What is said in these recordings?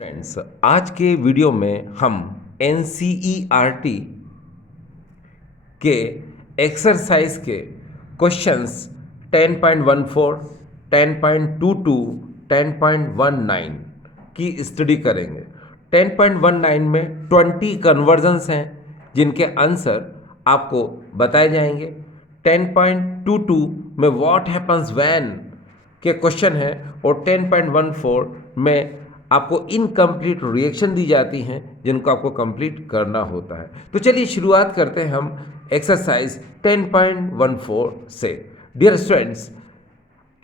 Friends, आज के video में हम एन के एक्सरसाइज के क्वेश्चंस 10.14, 10.22, 10.19 की स्टडी करेंगे। 10.19 में 20 कन्वर्जन्स हैं जिनके आंसर आपको बताए जाएंगे। 10.22 में व्हाट हैपन्स व्हेन के क्वेश्चन है और 10.14 में आपको इनकम्प्लीट रिएक्शन दी जाती हैं जिनको आपको कंप्लीट करना होता है। तो चलिए शुरुआत करते हैं हम एक्सरसाइज 10.14 से। डियर स्टूडेंट्स,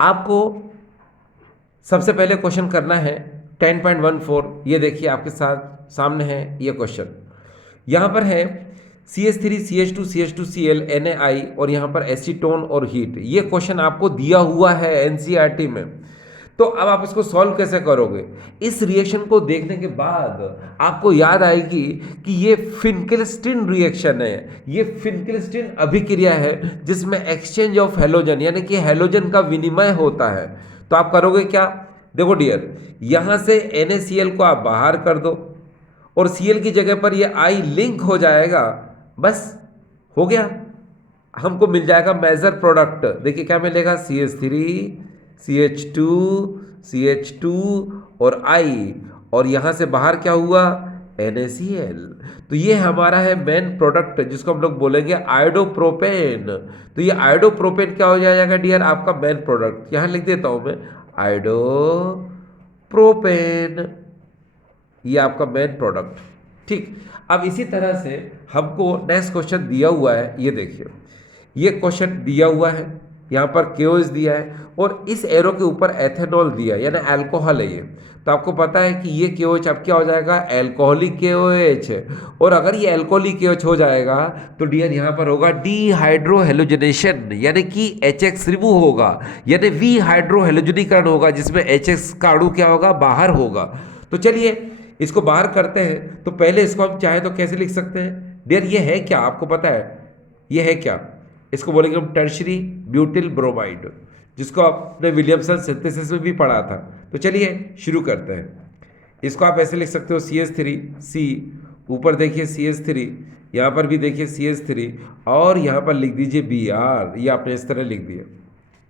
आपको सबसे पहले क्वेश्चन करना है 10.14। ये देखिए आपके साथ सामने है ये क्वेश्चन। यहाँ पर है CH3 CH2 CH2 Cl NaI और यहाँ पर एसीटोन और हीट। ये क्वेश्चन आपको दिया हुआ है एनसीईआरटी में। तो अब आप इसको सॉल्व कैसे करोगे? इस रिएक्शन को देखने के बाद आपको याद आएगी कि ये फिनकेलस्टीन रिएक्शन है, ये फिनकेलस्टीन अभिक्रिया है जिसमें एक्सचेंज ऑफ हैलोजन यानी कि हैलोजन का विनिमय होता है। तो आप करोगे क्या? देखो डियर, यहां से NaCl को आप बाहर कर दो और Cl की जगह पर ये I लिंक हो जाएगा, बस हो गया। हमको मिल जाएगा मेजर प्रोडक्ट। देखिए क्या मिलेगा, CH3 CH2 CH2 और I, और यहां से बाहर क्या हुआ, NaCl। तो ये हमारा है मेन प्रोडक्ट जिसको हम लोग बोलेंगे आयोडोप्रोपेन। तो ये आयोडोप्रोपेन क्या हो जाएगा डियर, आपका मेन प्रोडक्ट। यहां लिख देता हूं मैं आयोडोप्रोपेन, ये आपका मेन प्रोडक्ट। ठीक, अब इसी तरह से हमको नेक्स्ट क्वेश्चन दिया हुआ है। ये देखिए, ये क्वेश्चन दिया हुआ है, यहाँ पर KOH दिया है और इस एरो के ऊपर एथेनॉल दिया है यानी अल्कोहल है ये। तो आपको पता है कि ये KOH अब क्या हो जाएगा, एल्कोहलिक KOH है। और अगर ये एल्कोहलिक KOH हो जाएगा तो डियर यहाँ पर होगा डीहाइड्रोहेलोजनेशन यानी कि HX रिमूव होगा, यानी वी हाइड्रोहेलोजनीकरण होगा जिसमें HX का अणु क्या होगा, बाहर होगा। तो चलिए इसको बाहर करते हैं। तो पहले इसको हम चाहे तो कैसे लिख सकते हैं डियर, ये है क्या आपको पता है, ये है क्या? इसको बोलेंगे हम टर्शरी ब्यूटिल ब्रोमाइड, जिसको आपने विलियमसन सिंथेसिस में भी पढ़ा था। तो चलिए शुरू करते हैं। इसको आप ऐसे लिख सकते हो CH3 C, ऊपर देखिए CH3, यहाँ पर भी देखिए CH3 और यहाँ पर लिख दीजिए Br। ये आपने इस तरह लिख दिया,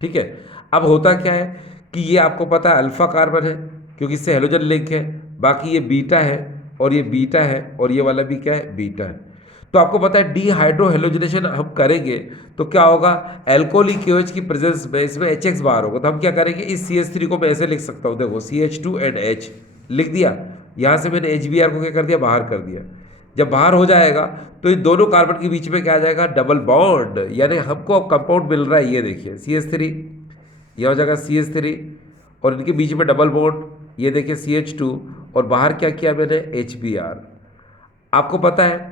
ठीक है। अब होता क्या है कि ये आपको पता है अल्फा कार्बन है क्योंकि इससे हेलोजन लिंक है, बाकी ये बीटा है और ये बीटा है और ये वाला भी क्या है, बीटा है। तो आपको पता है डीहाइड्रोहेलोजनेशन हम करेंगे तो क्या होगा, अल्कोहलिक KOH की प्रेजेंस में इसमें HX बाहर होगा। तो हम क्या करेंगे, इस CH3 को मैं ऐसे लिख सकता हूँ, देखो CH2 and H लिख दिया। यहाँ से मैंने HBr को क्या कर दिया, बाहर कर दिया। जब बाहर हो जाएगा तो इन दोनों कार्बन के बीच में क्या आ जाएगा, डबल बॉन्ड, यानी हमको अब कंपाउंड मिल रहा है। ये देखिए CH3, यह हो जाएगा CH3 और इनके बीच में डबल बॉन्ड, ये देखिए CH2 और बाहर क्या किया मैंने, HBr। आपको पता है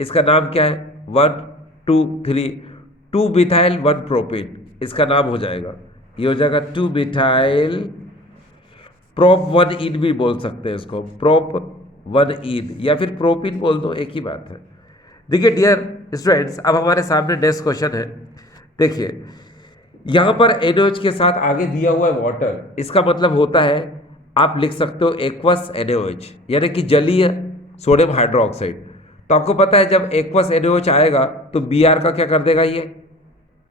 इसका नाम क्या है, 1 2 3 2 मिथाइल 1 प्रोपेन, इसका नाम हो जाएगा, ये हो जाएगा 2 मिथाइल प्रोप 1 इन भी बोल सकते हैं इसको, प्रोप 1 इन या फिर प्रोपिन बोल दो, एक ही बात है। देखिए डियर स्टूडेंट्स, अब हमारे सामने नेक्स्ट क्वेश्चन है। देखिए यहां पर NaOH के साथ आगे दिया हुआ है वाटर, इसका मतलब होता है आप लिख सकते हो एक्वस NaOH यानी कि जलीय सोडियम हाइड्रोक्साइड। तो आपको पता है जब एक्वस NaOH आएगा तो Br का क्या कर देगा, ये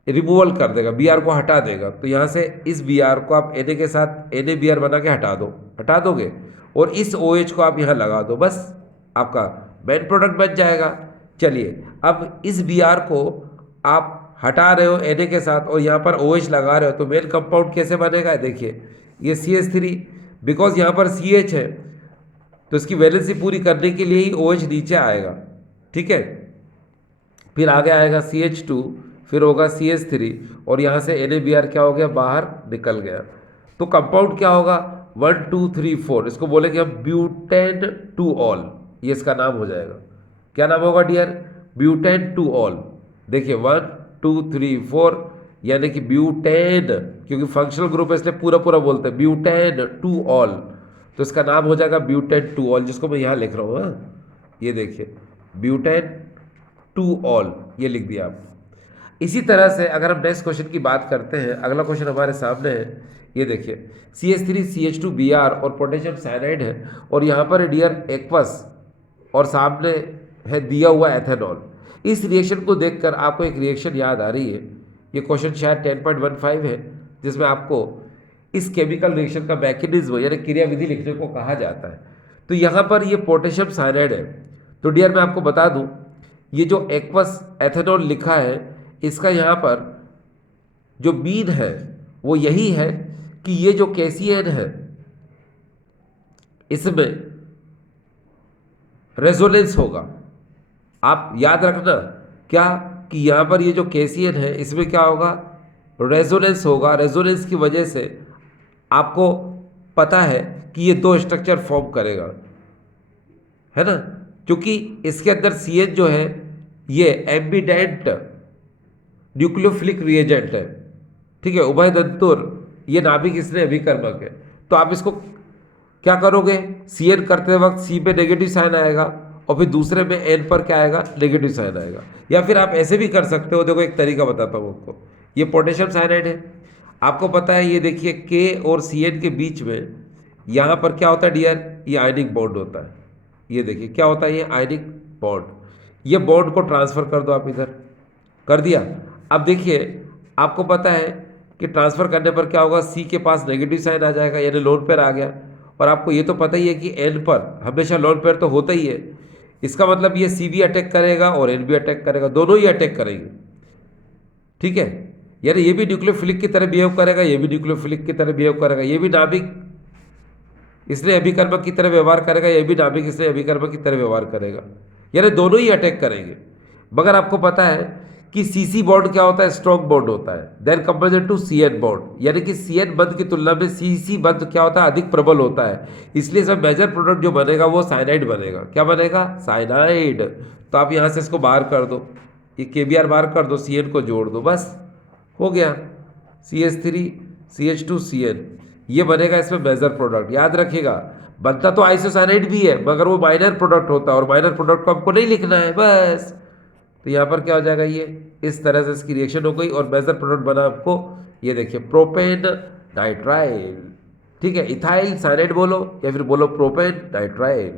रिमूवल कर देगा, Br को हटा देगा। तो यहाँ से इस Br को आप Na के साथ NaBr बना के हटा दो, हटा दोगे और इस OH को आप यहाँ लगा दो, बस आपका मेन प्रोडक्ट बच जाएगा। चलिए अब इस Br को आप हटा रहे हो Na के साथ और यहाँ पर OH लगा रहे हो तो मेन कंपाउंड कैसे बनेगा, देखिए ये CH3, बिकॉज यहाँ पर CH है तो इसकी वैलेंसी पूरी करने के लिए ही OH नीचे आएगा, ठीक है। फिर आगे आएगा CH2, फिर होगा CH3 और यहाँ से NaBr क्या हो गया, बाहर निकल गया। तो कंपाउंड क्या होगा, 1 2 3 4, इसको बोलेंगे हम ब्यूटेन टू ऑल, ये इसका नाम हो जाएगा। क्या नाम होगा डियर, ब्यूटेन टू ऑल। देखिए 1 2 3 4 यानी कि ब्यूटेन, क्योंकि फंक्शनल ग्रुप है इसलिए पूरा पूरा बोलते हैं, ब्यूटेन टू ऑल। तो इसका नाम हो जाएगा ब्यूटेन टू ऑल, जिसको मैं यहाँ लिख रहा हूँ, हाँ ये देखिए ब्यूटेन टू ऑल, ये लिख दिया आप। इसी तरह से अगर हम नेक्स्ट क्वेश्चन की बात करते हैं, अगला क्वेश्चन हमारे सामने है, ये देखिए CH3CH2Br और पोटेशियम साइनाइड है और यहाँ पर डियर एक्वस और सामने है दिया हुआ एथेनॉल। इस रिएक्शन को देखकर आपको एक रिएक्शन याद आ रही है, ये क्वेश्चन शायद 10.15 है, जिसमें आपको इस केमिकल रिएक्शन का मैकेनिज्म यानी क्रियाविधि लिखने को कहा जाता है। तो यहाँ पर ये पोटेशियम साइनाइड है। तो डियर मैं आपको बता दूं, ये जो एक्वस एथेनॉल लिखा है, इसका यहाँ पर जो मीन है वो यही है कि ये जो KCN है इसमें रेजोनेंस होगा। आप याद रखना क्या कि यहाँ पर ये जो KCN है इसमें क्या होगा, रेजोनेंस होगा। रेजोनेंस की वजह से आपको पता है कि ये दो स्ट्रक्चर फॉर्म करेगा, है ना, क्योंकि इसके अंदर CN जो है ये एम्बिडेंट न्यूक्लियोफिलिक रिएजेंट है, ठीक है, उभय दंतुर, ये नाभिक इसने अभिकर्मक है। तो आप इसको क्या करोगे, CN करते वक्त C पे नेगेटिव साइन आएगा और फिर दूसरे में N पर क्या आएगा, नेगेटिव साइन आएगा। या फिर आप ऐसे भी कर सकते हो, देखो एक तरीका बताता हूँ आपको। ये पोटेशियम साइनाइड है, आपको पता है, ये देखिए K और CN के बीच में यहाँ पर क्या होता है डियर, ये आयनिक बॉन्ड होता है। ये देखिए क्या होता है, ये आयनिक बॉन्ड। ये बॉन्ड को ट्रांसफर कर दो, आप इधर कर दिया। अब देखिए आपको पता है कि ट्रांसफर करने पर क्या होगा, C के पास नेगेटिव साइन आ जाएगा यानी लोन पेयर आ गया। और आपको ये तो पता ही है कि N पर हमेशा लोन पेयर तो होता ही है। इसका मतलब ये C भी अटैक करेगा और N भी अटैक करेगा, दोनों ही अटैक करेंगे, ठीक है। यानी ये भी न्यूक्लियोफिलिक की तरह बिहेव करेगा, ये भी न्यूक्लियोफिलिक की तरह बिहेव करेगा, ये भी नाभिक इसलिए अभिकर्मक की तरह व्यवहार करेगा, ये भी नाभिक इसलिए अभिकर्मक की तरह व्यवहार करेगा, यानी दोनों ही अटैक करेंगे। मगर आपको पता है कि CC बॉन्ड क्या होता है, स्ट्रॉन्ग बॉन्ड होता है, then comparison to CN bond, यानी कि CN बंध की तुलना में CC बंध क्या होता है, अधिक प्रबल होता है। इसलिए सब मेजर प्रोडक्ट जो बनेगा वो साइनाइड बनेगा। क्या बनेगा, साइनाइड। तो आप यहाँ से इसको बाहर कर दो, ये KBr बाहर कर दो, CN को जोड़ दो, बस हो गया CH3CH2CN, ये बनेगा इसमें मेजर प्रोडक्ट। याद रखिएगा बनता तो आइसोसाइनाइड भी है मगर वो माइनर प्रोडक्ट होता है और माइनर प्रोडक्ट को हमको नहीं लिखना है बस। तो यहाँ पर क्या हो जाएगा, ये इस तरह से इसकी रिएक्शन हो गई और मेजर प्रोडक्ट बना आपको, ये देखिए प्रोपेन नाइट्राइल, ठीक है, इथाइल साइनाइड बोलो या फिर बोलो प्रोपेन नाइट्राइल।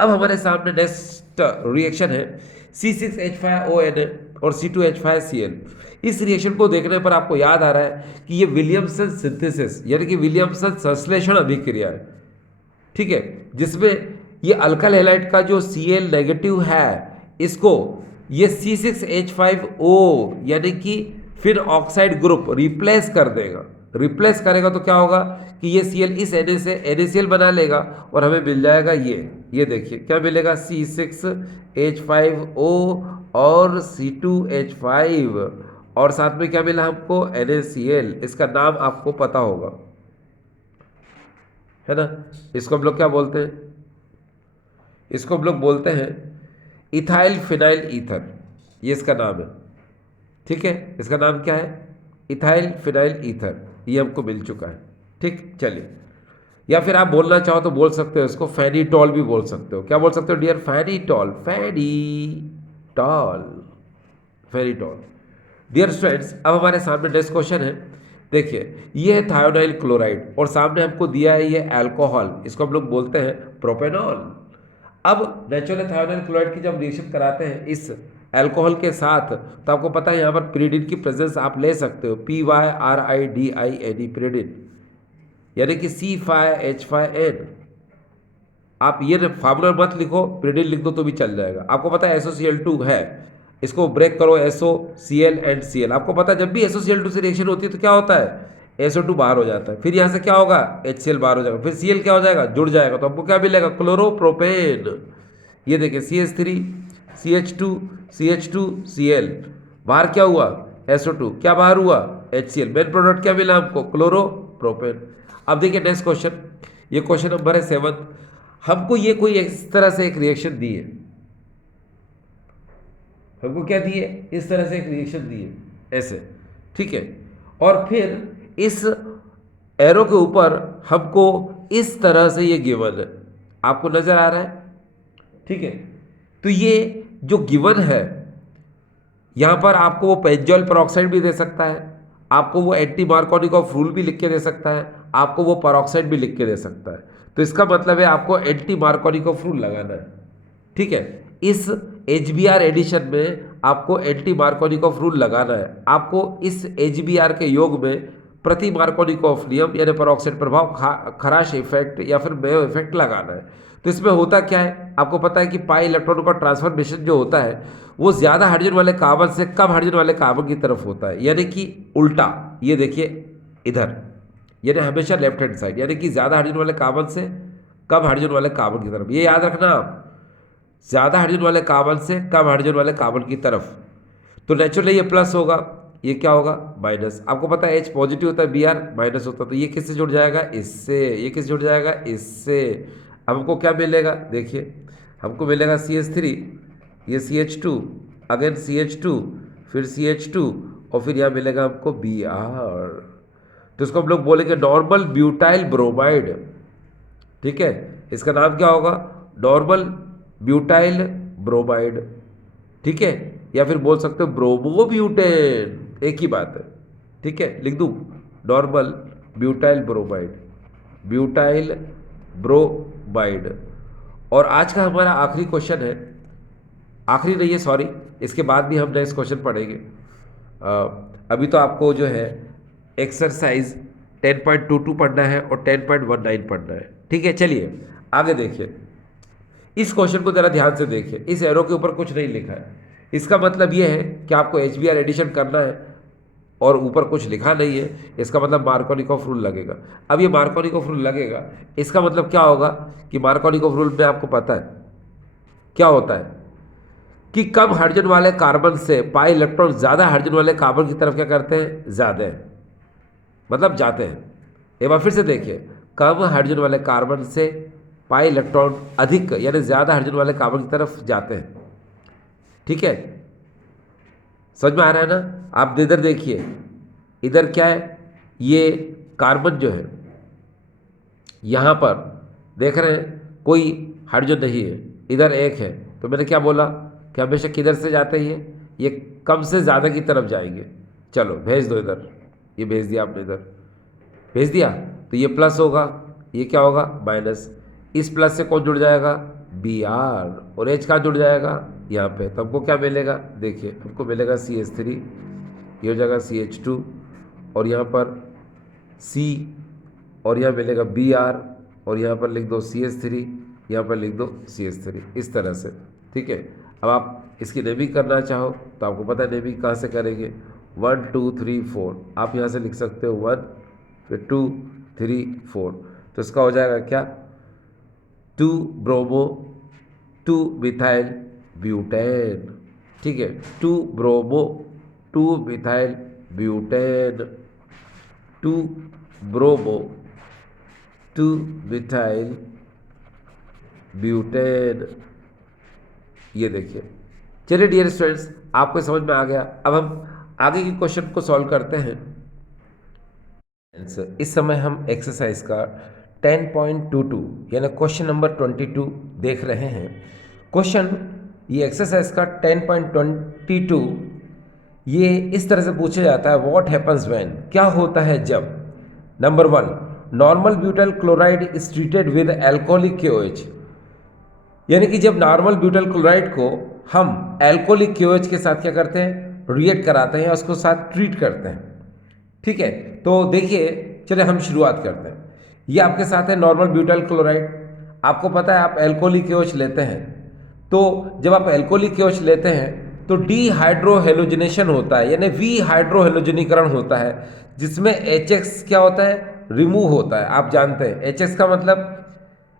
अब हमारे सामने नेक्स्ट रिएक्शन है C6H5ONA और C2H5Cl। इस रिएक्शन को देखने पर आपको याद आ रहा है कि ये विलियमसन सिंथेसिस यानी कि विलियमसन संश्लेषण अभिक्रिया है, ठीक है, जिसमें ये अल्काइल हैलाइड का जो Cl नेगेटिव है इसको ये C6H5O यानी कि फिर ऑक्साइड ग्रुप रिप्लेस कर देगा। रिप्लेस करेगा तो क्या होगा कि ये Cl इस Na से NaCl बना लेगा और हमें मिल जाएगा ये देखिए क्या मिलेगा, C6H5O और C2H5 और साथ में क्या मिला हमको, NaCl। इसका नाम आपको पता होगा, है ना। इसको हम लोग क्या बोलते हैं, इसको हम लोग बोलते हैं इथाइल फिनाइल ईथर, ये इसका नाम है, ठीक है। इसका नाम क्या है, इथाइल फिनाइल ईथर, ये हमको मिल चुका है, ठीक। चलिए, या फिर आप बोलना चाहो तो बोल सकते हो इसको फेनिटॉल भी बोल सकते हो। क्या बोल सकते हो डियर, फेनिटॉल, फेनिटॉल। डियर स्टूडेंट्स, अब हमारे सामने नेक्स्ट क्वेश्चन है, देखिए ये है थायोनाइल क्लोराइड और सामने हमको दिया है ये अल्कोहल, इसको हम लोग बोलते हैं प्रोपेनॉल। अब नेचुरल थायोनाइल क्लोराइड की जब रिएक्शन कराते हैं इस अल्कोहल के साथ तो आपको पता है यहाँ पर पिरिडिन की प्रेजेंस आप ले सकते हो, PYRIDINE पिरिडिन, यानी कि C5H5N। आप ये फार्मूला मत लिखो, पिरिडिन लिख दो तो भी चल जाएगा। आपको पता है SOCl2 है, इसको ब्रेक करो SOCl एंड Cl। आपको पता है जब भी SOCl2 से रिएक्शन होती है तो क्या होता है, SO2 बाहर हो जाता है, फिर यहाँ से क्या होगा, HCl बाहर हो जाएगा, फिर Cl क्या हो जाएगा, जुड़ जाएगा, तो आपको क्या मिलेगा, क्लोरोप्रोपेन। ये देखिए CH3CH2CH2Cl, बाहर क्या हुआ, SO2, क्या बाहर हुआ, HCl, मेन प्रोडक्ट क्या मिला हमको, क्लोरोप्रोपेन। अब देखिए नेक्स्ट क्वेश्चन, ये क्वेश्चन नंबर है 7। हमको ये कोई इस तरह से एक रिएक्शन दी है, हमको क्या दिए, इस तरह से एक रिएक्शन दी है ऐसे, ठीक है, और फिर इस एरो के ऊपर हमको इस तरह से ये गिवन है, आपको नजर आ रहा है, ठीक है। तो ये जो गिवन है यहाँ पर आपको वो बेंजोल पेरोक्साइड भी दे सकता है, आपको वो एंटी मार्कोनिकॉफ रूल भी लिख के दे सकता है, आपको वो पेरोक्साइड भी लिख के दे सकता है। तो इसका मतलब है आपको एंटी मार्कोनिकॉफ रूल लगाना है। ठीक है, इस HBr एडिशन में आपको एंटी मार्कोनिकॉफ रूल लगाना है। आपको इस HBr के योग में प्रति मार्कोनिकॉफ नियम यानी पेरोक्साइड प्रभाव, खराश इफेक्ट या फिर मेयो इफेक्ट लगाना है। तो इसमें होता क्या है, आपको पता है कि पाई इलेक्ट्रॉन का ट्रांसफॉर्मेशन जो होता है वो ज़्यादा हाइड्रोजन वाले कार्बन से कम हाइड्रोजन वाले कार्बन की तरफ होता है, यानी कि उल्टा। ये देखिए इधर, यानी हमेशा लेफ्ट हैंड साइड, यानी कि ज़्यादा हाइड्रोजन वाले कार्बन से कम हाइड्रोजन वाले कार्बन की तरफ। ये याद रखना आप, ज़्यादा हाइड्रोजन वाले कार्बन से कम हाइड्रोजन वाले कार्बन की तरफ। तो नेचुरली ये प्लस होगा, ये क्या होगा माइनस। आपको पता है H पॉजिटिव होता है, Br माइनस होता है, तो ये किससे जुड़ जाएगा, इससे। ये किससे जुड़ जाएगा, इससे। अब हमको क्या मिलेगा, देखिए हमको मिलेगा CH3, ये CH2, अगेन CH2, फिर CH2, और फिर यहाँ मिलेगा हमको Br। तो इसको हम लोग बोलेंगे नॉर्मल ब्यूटाइल ब्रोमाइड। ठीक है, इसका नाम क्या होगा, नॉर्मल ब्यूटाइल ब्रोमाइड। ठीक है, या फिर बोल सकते हो ब्रोमोब्यूटेन, एक ही बात है। ठीक है, लिख दूँ normal butyl bromide, butyl bromide. और आज का हमारा आखिरी क्वेश्चन है, आखिरी नहीं है सॉरी, इसके बाद भी हम नेक्स्ट क्वेश्चन पढ़ेंगे। अभी तो आपको जो है एक्सरसाइज 10.22 पढ़ना है और 10.19 पढ़ना है। ठीक है, चलिए आगे देखिए। इस क्वेश्चन को जरा ध्यान से देखिए, इस एरो के ऊपर कुछ नहीं लिखा है। इसका मतलब ये है कि आपको HBr एडिशन करना है और ऊपर कुछ लिखा नहीं है, इसका मतलब मार्कोनिकॉफ रूल लगेगा। अब ये मार्कोनिकॉफ रूल लगेगा, इसका मतलब क्या होगा कि मार्कोनिकॉफ रूल में आपको पता है क्या होता है कि कम हाइड्रोजन वाले कार्बन से पाई इलेक्ट्रॉन ज़्यादा हाइड्रोजन वाले कार्बन की तरफ क्या करते हैं, ज़्यादा है, मतलब जाते हैं। एक बार फिर से देखिए, कम हाइड्रोजन वाले कार्बन से पाई इलेक्ट्रॉन अधिक यानी ज़्यादा हाइड्रोजन वाले कार्बन की तरफ जाते हैं। ठीक है, समझ में आ रहा है ना। आप इधर देखिए, इधर क्या है, ये कार्बन जो है यहाँ पर देख रहे हैं कोई हाइड्रोजन नहीं है, इधर एक है। तो मैंने क्या बोला कि हमेशा किधर से जाते हैं, ये कम से ज़्यादा की तरफ जाएंगे। चलो भेज दो इधर, ये भेज दिया आपने, इधर भेज दिया, तो ये प्लस होगा, ये क्या होगा माइनस। इस प्लस से कौन जुड़ जाएगा, Br, और H कहाँ जुड़ जाएगा, यहाँ पे। तो हमको क्या मिलेगा, देखिए हमको मिलेगा CH3, ये हो जाएगा CH2, और यहाँ पर C, और यहाँ मिलेगा Br, और यहाँ पर लिख दो CH3, यहाँ पर लिख दो CH3, इस तरह से। ठीक है, अब आप इसकी नेमिंग करना चाहो तो आपको पता है नेमिंग कहाँ से करेंगे, 1 2 3 4, आप यहाँ से लिख सकते हो 1, फिर 2 3 4। तो इसका हो जाएगा क्या, 2 ब्रोमो 2 मिथाइल ब्यूटेन। ठीक है, 2 bromo 2 methyl butane, 2 bromo 2 methyl butane. ये देखिए, चलिए डियर स्टूडेंट्स, आपको समझ में आ गया। अब हम आगे के क्वेश्चन को सॉल्व करते हैं। इस समय हम एक्सरसाइज का 10.22 यानी क्वेश्चन नंबर 22 देख रहे हैं। क्वेश्चन ये एक्सरसाइज का 10.22 ये इस तरह से पूछा जाता है, व्हाट हैपन्स व्हेन, क्या होता है जब। Number 1, normal butyl chloride is treated with alcoholic KOH, यानी कि जब नॉर्मल ब्यूटाइल क्लोराइड को हम एल्कोहलिक KOH के साथ क्या करते हैं, रिएक्ट कराते हैं, उसको साथ ट्रीट करते हैं। ठीक है, तो देखिए चलिए हम शुरुआत करते हैं। ये आपके साथ है नॉर्मल ब्यूटाइल क्लोराइड। आपको पता है आप एल्कोहलिक KOH लेते हैं, तो जब आप एल्कोहलिक KOH लेते हैं तो डीहाइड्रोहेलोजिनेशन होता है, यानी विहाइड्रोहेलोजनीकरण होता है, जिसमें HX क्या होता है, रिमूव होता है। आप जानते हैं HX का मतलब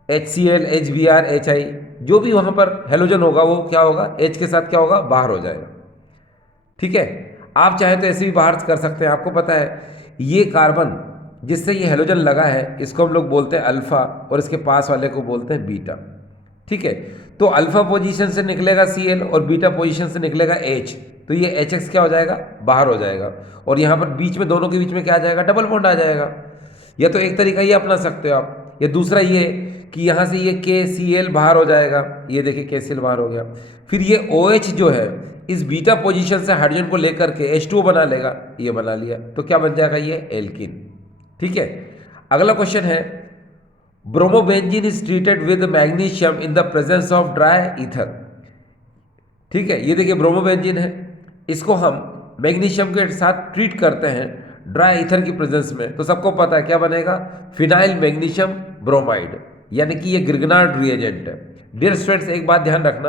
HCl HBr HI, जो भी वहाँ पर हेलोजन होगा वो क्या होगा, H के साथ क्या होगा, बाहर हो जाएगा। ठीक है, आप चाहे तो ऐसे भी बाहर कर सकते हैं। आपको पता है ये कार्बन जिससे ये हेलोजन लगा है इसको हम लोग बोलते हैं अल्फा, और इसके पास वाले को बोलते हैं बीटा। ठीक है, तो अल्फा पोजीशन से निकलेगा Cl और बीटा पोजीशन से निकलेगा H, तो ये HX क्या हो जाएगा, बाहर हो जाएगा, और यहाँ पर बीच में दोनों के बीच में क्या आ जाएगा, डबल बॉन्ड आ जाएगा। या तो एक तरीका ये अपना सकते हो आप, या दूसरा ये कि यहाँ से ये KCl बाहर हो जाएगा, ये देखिए KCl बाहर हो गया। फिर ये OH जो है इस बीटा पोजीशन से हाइड्रोजन को लेकर के H2O बना लेगा, ये बना लिया, तो क्या बन जाएगा ये एल्कीन। ठीक है, अगला क्वेश्चन है bromobenzene is treated with magnesium in the presence of dry ether. ठीक है, ये देखिए ब्रोमोबेंजीन है, इसको हम मैग्नीशियम के साथ ट्रीट करते हैं ड्राई ईथर की प्रेजेंस में, तो सबको पता है क्या बनेगा, फिनाइल मैग्नीशियम ब्रोमाइड, यानी कि ये ग्रिग्नार्ड रिएजेंट है। डियर स्टूडेंट्स, एक बात ध्यान रखना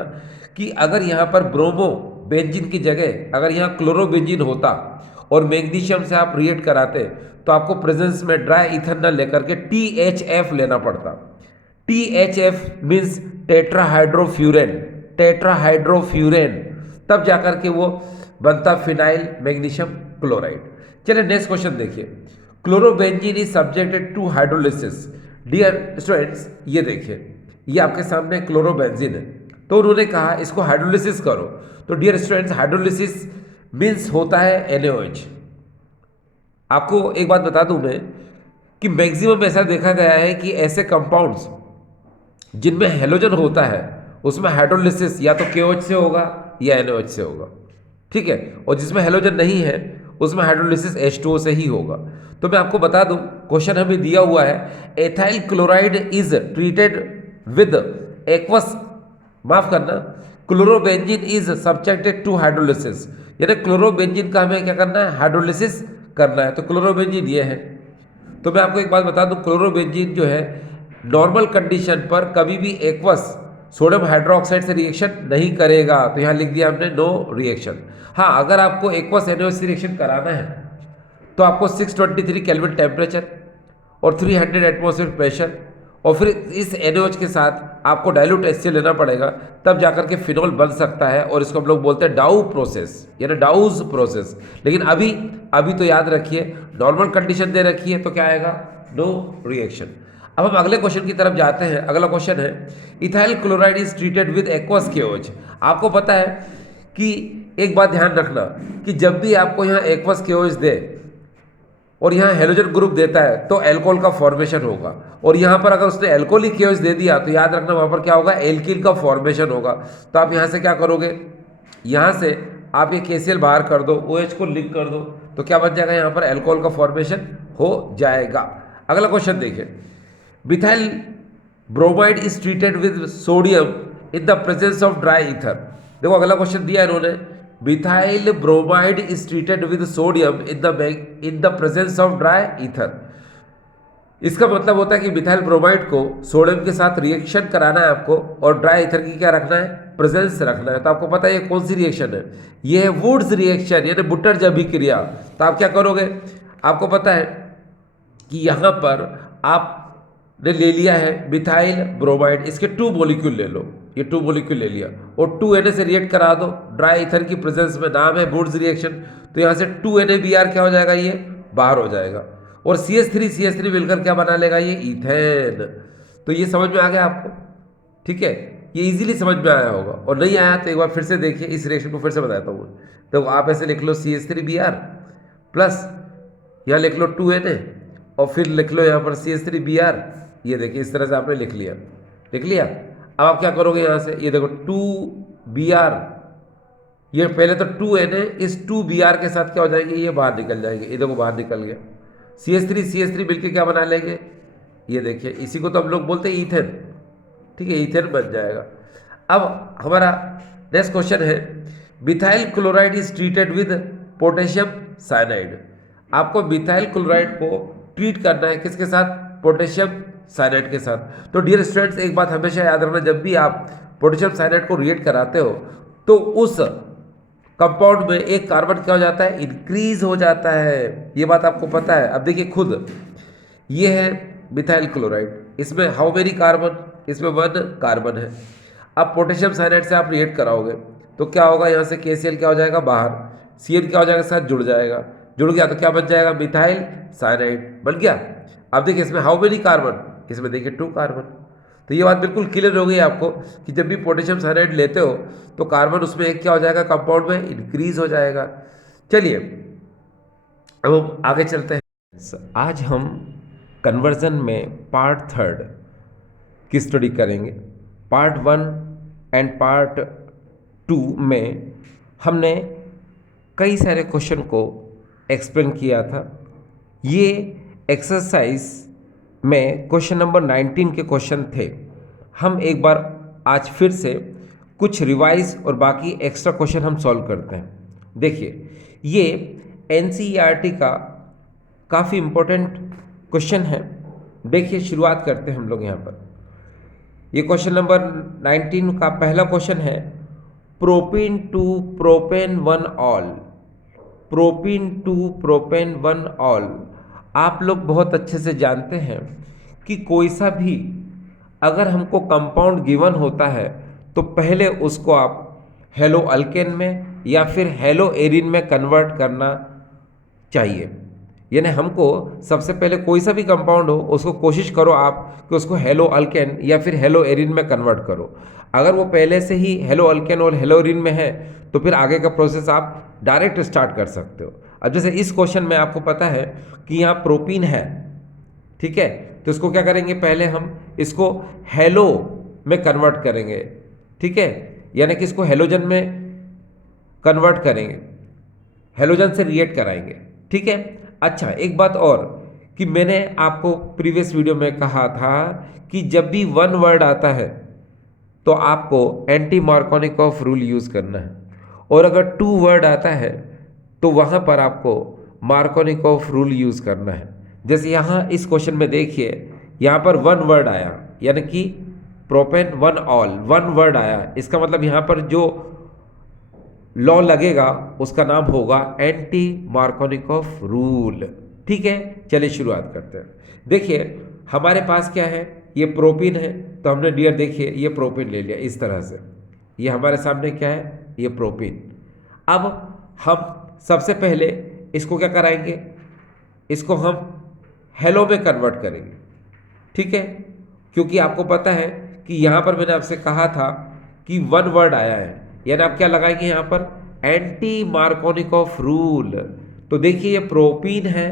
कि अगर यहाँ पर ब्रोमो बेंजीन की जगह अगर यहाँ क्लोरोबेंजीन होता और मैग्नीशियम से आप रिएक्ट कराते तो आपको प्रेजेंस में ड्राई ईथर न लेकर के THF लेना पड़ता। THF मीन्स टेट्राहाइड्रोफ्यूरेन, टेट्राहाइड्रोफ्यूरेन, तब जाकर के वो बनता फिनाइल मैग्नीशियम क्लोराइड। चलिए नेक्स्ट क्वेश्चन देखिए, chlorobenzene is subjected to hydrolysis. Dear students, ये देखिए ये आपके सामने क्लोरोबेंजीन है, तो उन्होंने कहा इसको हाइड्रोलिसिस करो, तो डियर स्टूडेंट्स हाइड्रोलिसिस मीन्स होता है NaOH। आपको एक बात बता दूं मैं कि मैक्सिमम ऐसा देखा गया है कि ऐसे कंपाउंड्स जिनमें हेलोजन होता है उसमें हाइड्रोलिसिस या तो KOH से होगा या NaOH से होगा। ठीक है, और जिसमें हेलोजन नहीं है उसमें हाइड्रोलिसिस H2O से ही होगा। तो मैं आपको बता दूं, क्वेश्चन हमें दिया हुआ है ethyl chloride is treated with aqueous, माफ करना, chlorobenzene is subjected to hydrolysis, यानी क्लोरोबेंजीन का हमें क्या करना है, हाइड्रोलिसिस करना है, तो क्लोरोबेंजीन ये है। तो मैं आपको एक बात बता दूं, क्लोरोबेंजीन जो है नॉर्मल कंडीशन पर कभी भी एक्वस सोडियम हाइड्रोक्साइड से रिएक्शन नहीं करेगा, तो यहाँ लिख दिया हमने नो रिएक्शन। हाँ, अगर आपको एक्वस NaOH से रिएक्शन कराना है तो आपको 623 केल्विन टेम्परेचर और 300 एटमॉस्फेयर प्रेशर और फिर इस NaOH के साथ आपको डाइल्यूट HCl लेना पड़ेगा, तब जाकर के फिनॉल बन सकता है, और इसको हम लोग बोलते हैं डाउ प्रोसेस, यानी डाउज प्रोसेस। लेकिन अभी तो याद रखिए नॉर्मल कंडीशन दे रखी है, तो क्या आएगा, नो रिएक्शन। अब हम अगले क्वेश्चन की तरफ जाते हैं। अगला क्वेश्चन है ethyl chloride is treated with aqueous KOH। आपको पता है कि एक बात ध्यान रखना कि जब भी आपको यहाँ एक्वस KOH दे और यहाँ हेलोजन ग्रुप देता है तो एल्कोहल का फॉर्मेशन होगा, और यहाँ पर अगर उसने एल्कोहलिक KOH दे दिया तो याद रखना वहाँ पर क्या होगा, एल्कीन का फॉर्मेशन होगा। तो आप यहाँ से क्या करोगे, यहाँ से आप ये KCl बाहर कर दो, OH को लिंक कर दो, तो क्या बन जाएगा, यहाँ पर एल्कोहल का फॉर्मेशन हो जाएगा। अगला क्वेश्चन देखिए, methyl bromide is treated with sodium in the presence of dry ether. देखो अगला क्वेश्चन दिया है इन्होंने, methyl bromide is treated with sodium in the presence of dry ether. इसका मतलब होता है कि मिथाइल ब्रोमाइड को सोडियम के साथ रिएक्शन कराना है आपको, और ड्राई ईथर की क्या रखना है, प्रेजेंस रखना है। तो आपको पता है ये कौन सी रिएक्शन है, ये है वुड्स रिएक्शन, यानी बुट्टर अभिक्रिया। तो आप क्या करोगे, आपको पता है कि यहाँ पर आपने ले लिया है मिथाइल ब्रोमाइड, इसके 2 मॉलिक्यूल ले लो, ये 2 मॉलिक्यूल ले लिया और 2Na से रिएक्ट करा दो ड्राई ईथर की प्रेजेंस में, नाम है वुड्स रिएक्शन। तो यहाँ से 2NaBr क्या हो जाएगा, ये बाहर हो जाएगा, और CH3 मिलकर क्या बना लेगा, ये ईथेन। तो ये समझ में आ गया आपको, ठीक है, ये इजीली समझ में आया होगा, और नहीं आया तो एक बार फिर से देखिए, इस रिएक्शन को फिर से बताता हूँ। तो आप ऐसे लिख लो CH3Br प्लस यहाँ लिख लो 2Na और फिर लिख लो यहाँ पर CH3Br। ये देखिए इस तरह से आपने लिख लिया। अब आप क्या करोगे, यहाँ से ये देखो 2Br, ये पहले तो 2Na इस 2Br के साथ क्या हो जाएंगे, ये बाहर निकल जाएंगे, ये देखो बाहर निकल गया, CH3 मिलकर क्या बना लेंगे, ये देखिए, इसी को तो हम लोग बोलते हैं ईथेन। ठीक है, ईथेन बन जाएगा। अब हमारा नेक्स्ट क्वेश्चन है, methyl chloride is treated with potassium cyanide. आपको मिथाइल क्लोराइड को ट्रीट करना है किसके साथ, पोटेशियम साइनाइड के साथ। तो डियर स्टूडेंट्स एक बात हमेशा याद रखना, जब भी आप पोटेशियम साइनाइड को रिएक्ट कराते हो तो उस कंपाउंड में एक कार्बन क्या हो जाता है, इंक्रीज हो जाता है, ये बात आपको पता है। अब देखिए खुद ये है मिथाइल क्लोराइड, इसमें हाउ मेनी कार्बन, इसमें 1 कार्बन है। अब पोटेशियम साइनाइड से आप रिएक्ट कराओगे तो क्या होगा, यहाँ से KCl क्या हो जाएगा बाहर, Cl क्या हो जाएगा, साथ जुड़ जाएगा, जुड़ गया तो क्या बन जाएगा, मिथाइल साइनाइड बन गया। अब देखिए इसमें हाउ मेनी कार्बन, इसमें देखिए 2 कार्बन। तो ये बात बिल्कुल क्लियर हो गई आपको कि जब भी पोटेशियम साइनाइड लेते हो तो कार्बन उसमें एक क्या हो जाएगा, कंपाउंड में इंक्रीज हो जाएगा। चलिए अब हम आगे चलते हैं। आज हम कन्वर्जन में पार्ट 3 की स्टडी करेंगे। पार्ट 1 एंड पार्ट 2 में हमने कई सारे क्वेश्चन को एक्सप्लेन किया था। ये एक्सरसाइज में क्वेश्चन नंबर 19 के क्वेश्चन थे। हम एक बार आज फिर से कुछ रिवाइज और बाकी एक्स्ट्रा क्वेश्चन हम सॉल्व करते हैं। देखिए, ये एनसीईआरटी का काफ़ी इम्पोर्टेंट क्वेश्चन है। देखिए, शुरुआत करते हैं हम लोग यहाँ पर। ये क्वेश्चन नंबर 19 का पहला क्वेश्चन है, propene to propane 1 ol. Propene to propane 1 ol. आप लोग बहुत अच्छे से जानते हैं कि कोई सा भी अगर हमको कंपाउंड गिवन होता है तो पहले उसको आप हेलो अल्केन में या फिर हेलो एरिन में कन्वर्ट करना चाहिए। यानी हमको सबसे पहले कोई सा भी कंपाउंड हो उसको कोशिश करो आप कि उसको हेलो अल्केन या फिर हेलो एरिन में कन्वर्ट करो। अगर वो पहले से ही हेलो अल्केन और हेलो एरिन में है तो फिर आगे का प्रोसेस आप डायरेक्ट स्टार्ट कर सकते हो। अब जैसे इस क्वेश्चन में आपको पता है कि यहाँ प्रोपीन है, ठीक है, तो इसको क्या करेंगे, पहले हम इसको हेलो में कन्वर्ट करेंगे, ठीक है, यानी कि इसको हेलोजन में कन्वर्ट करेंगे, हेलोजन से रिएक्ट कराएंगे, ठीक है। अच्छा, एक बात और कि मैंने आपको प्रीवियस वीडियो में कहा था कि जब भी 1 वर्ड आता है तो आपको एंटी मार्कोनिकॉफ रूल यूज़ करना है, और अगर 2 वर्ड आता है तो वहाँ पर आपको मार्कोनिकॉफ रूल यूज़ करना है। जैसे यहाँ इस क्वेश्चन में देखिए, यहाँ पर 1 वर्ड आया, यानी कि प्रोपेन 1 ऑल, 1 वर्ड आया, इसका मतलब यहाँ पर जो लॉ लगेगा उसका नाम होगा एंटी मार्कोनिकॉफ रूल, ठीक है। चलिए शुरुआत करते हैं। देखिए, हमारे पास क्या है, ये प्रोपीन है, तो हमने डियर देखिए ये प्रोपीन ले लिया इस तरह से, ये हमारे सामने क्या है, ये प्रोपीन। अब हम सबसे पहले इसको क्या कराएंगे, इसको हम हेलो में कन्वर्ट करेंगे, ठीक है, क्योंकि आपको पता है कि यहाँ पर मैंने आपसे कहा था कि 1 वर्ड आया है, यानी आप क्या लगाएंगे यहाँ पर, एंटी मार्कोनिकॉफ रूल। तो देखिए ये प्रोपीन है,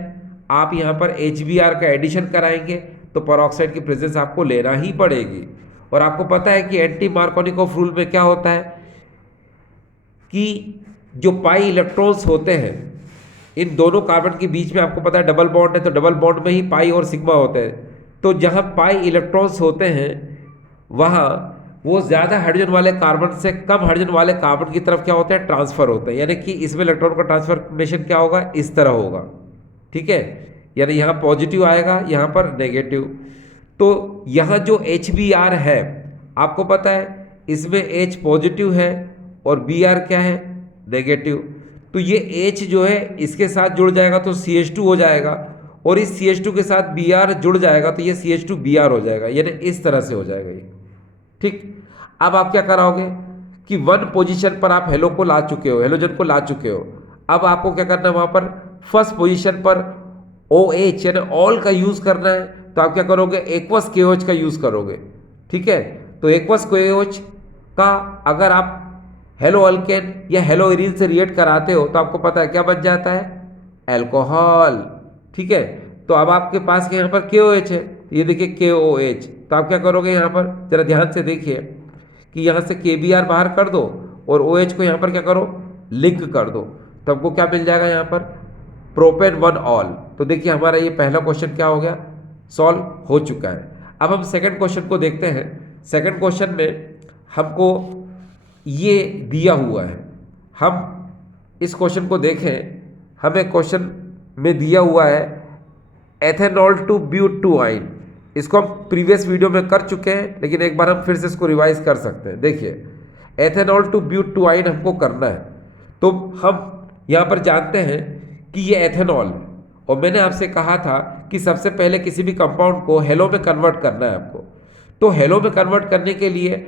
आप यहाँ पर HBr का एडिशन कराएंगे तो पेरोक्साइड की प्रेजेंस आपको लेना ही पड़ेगी। और आपको पता है कि एंटी मार्कोनिकॉफ रूल में क्या होता है कि जो पाई इलेक्ट्रॉन्स होते हैं इन दोनों कार्बन के बीच में, आपको पता है डबल बॉन्ड है, तो डबल बॉन्ड में ही पाई और सिग्मा होते हैं। तो जहाँ पाई इलेक्ट्रॉन्स होते हैं वहाँ वो ज़्यादा हाइड्रोजन वाले कार्बन से कम हाइड्रोजन वाले कार्बन की तरफ क्या होते हैं, ट्रांसफ़र होते हैं, यानी कि इसमें इलेक्ट्रॉन का ट्रांसफॉर्मेशन क्या होगा, इस तरह होगा, ठीक है, यानी यहाँ पॉजिटिव आएगा, यहाँ पर नेगेटिव। तो यहाँ जो HBr है, आपको पता है इसमें H पॉजिटिव है और Br क्या है, नेगेटिव। तो ये H जो है इसके साथ जुड़ जाएगा तो CH2 हो जाएगा, और इस CH2 के साथ Br जुड़ जाएगा तो ये CH2Br हो जाएगा, यानी इस तरह से हो जाएगा ये, ठीक। अब आप क्या कराओगे कि 1 पोजीशन पर आप हेलो को ला चुके हो, हेलोजन को ला चुके हो। अब आपको क्या करना है, वहाँ पर फर्स्ट पोजीशन पर OH यानी ऑल का यूज़ करना है, तो आप क्या करोगे, एक्वस KOH का यूज़ करोगे, ठीक है। तो एक्वस KOH का अगर आप हेलो अल्केन या हेलो एरिन से रिएक्ट कराते हो तो आपको पता है क्या बच जाता है, अल्कोहल, ठीक है। तो अब आपके पास यहाँ पर KOH है, ये देखिए KOH, तो आप क्या करोगे, यहाँ पर जरा ध्यान से देखिए कि यहाँ से KBr बाहर कर दो और OH को यहाँ पर क्या करो, लिंक कर दो, तो आपको क्या मिल जाएगा, यहाँ पर प्रोपेन 1 ऑल। तो देखिए हमारा ये पहला क्वेश्चन क्या हो गया, सॉल्व हो चुका है। अब हम सेकंड क्वेश्चन को देखते हैं। सेकंड क्वेश्चन में हमको ये दिया हुआ है, हम इस क्वेश्चन को देखें, हमें क्वेश्चन में दिया हुआ है एथेनॉल टू ब्यूटुआइन। इसको हम प्रीवियस वीडियो में कर चुके हैं, लेकिन एक बार हम फिर से इसको रिवाइज कर सकते हैं। देखिए, एथेनॉल टू ब्यूटुआइन हमको करना है, तो हम यहाँ पर जानते हैं कि ये एथेनॉल है, और मैंने आपसे कहा था कि सबसे पहले किसी भी कंपाउंड को हेलो में कन्वर्ट करना है आपको। तो हेलो में कन्वर्ट करने के लिए,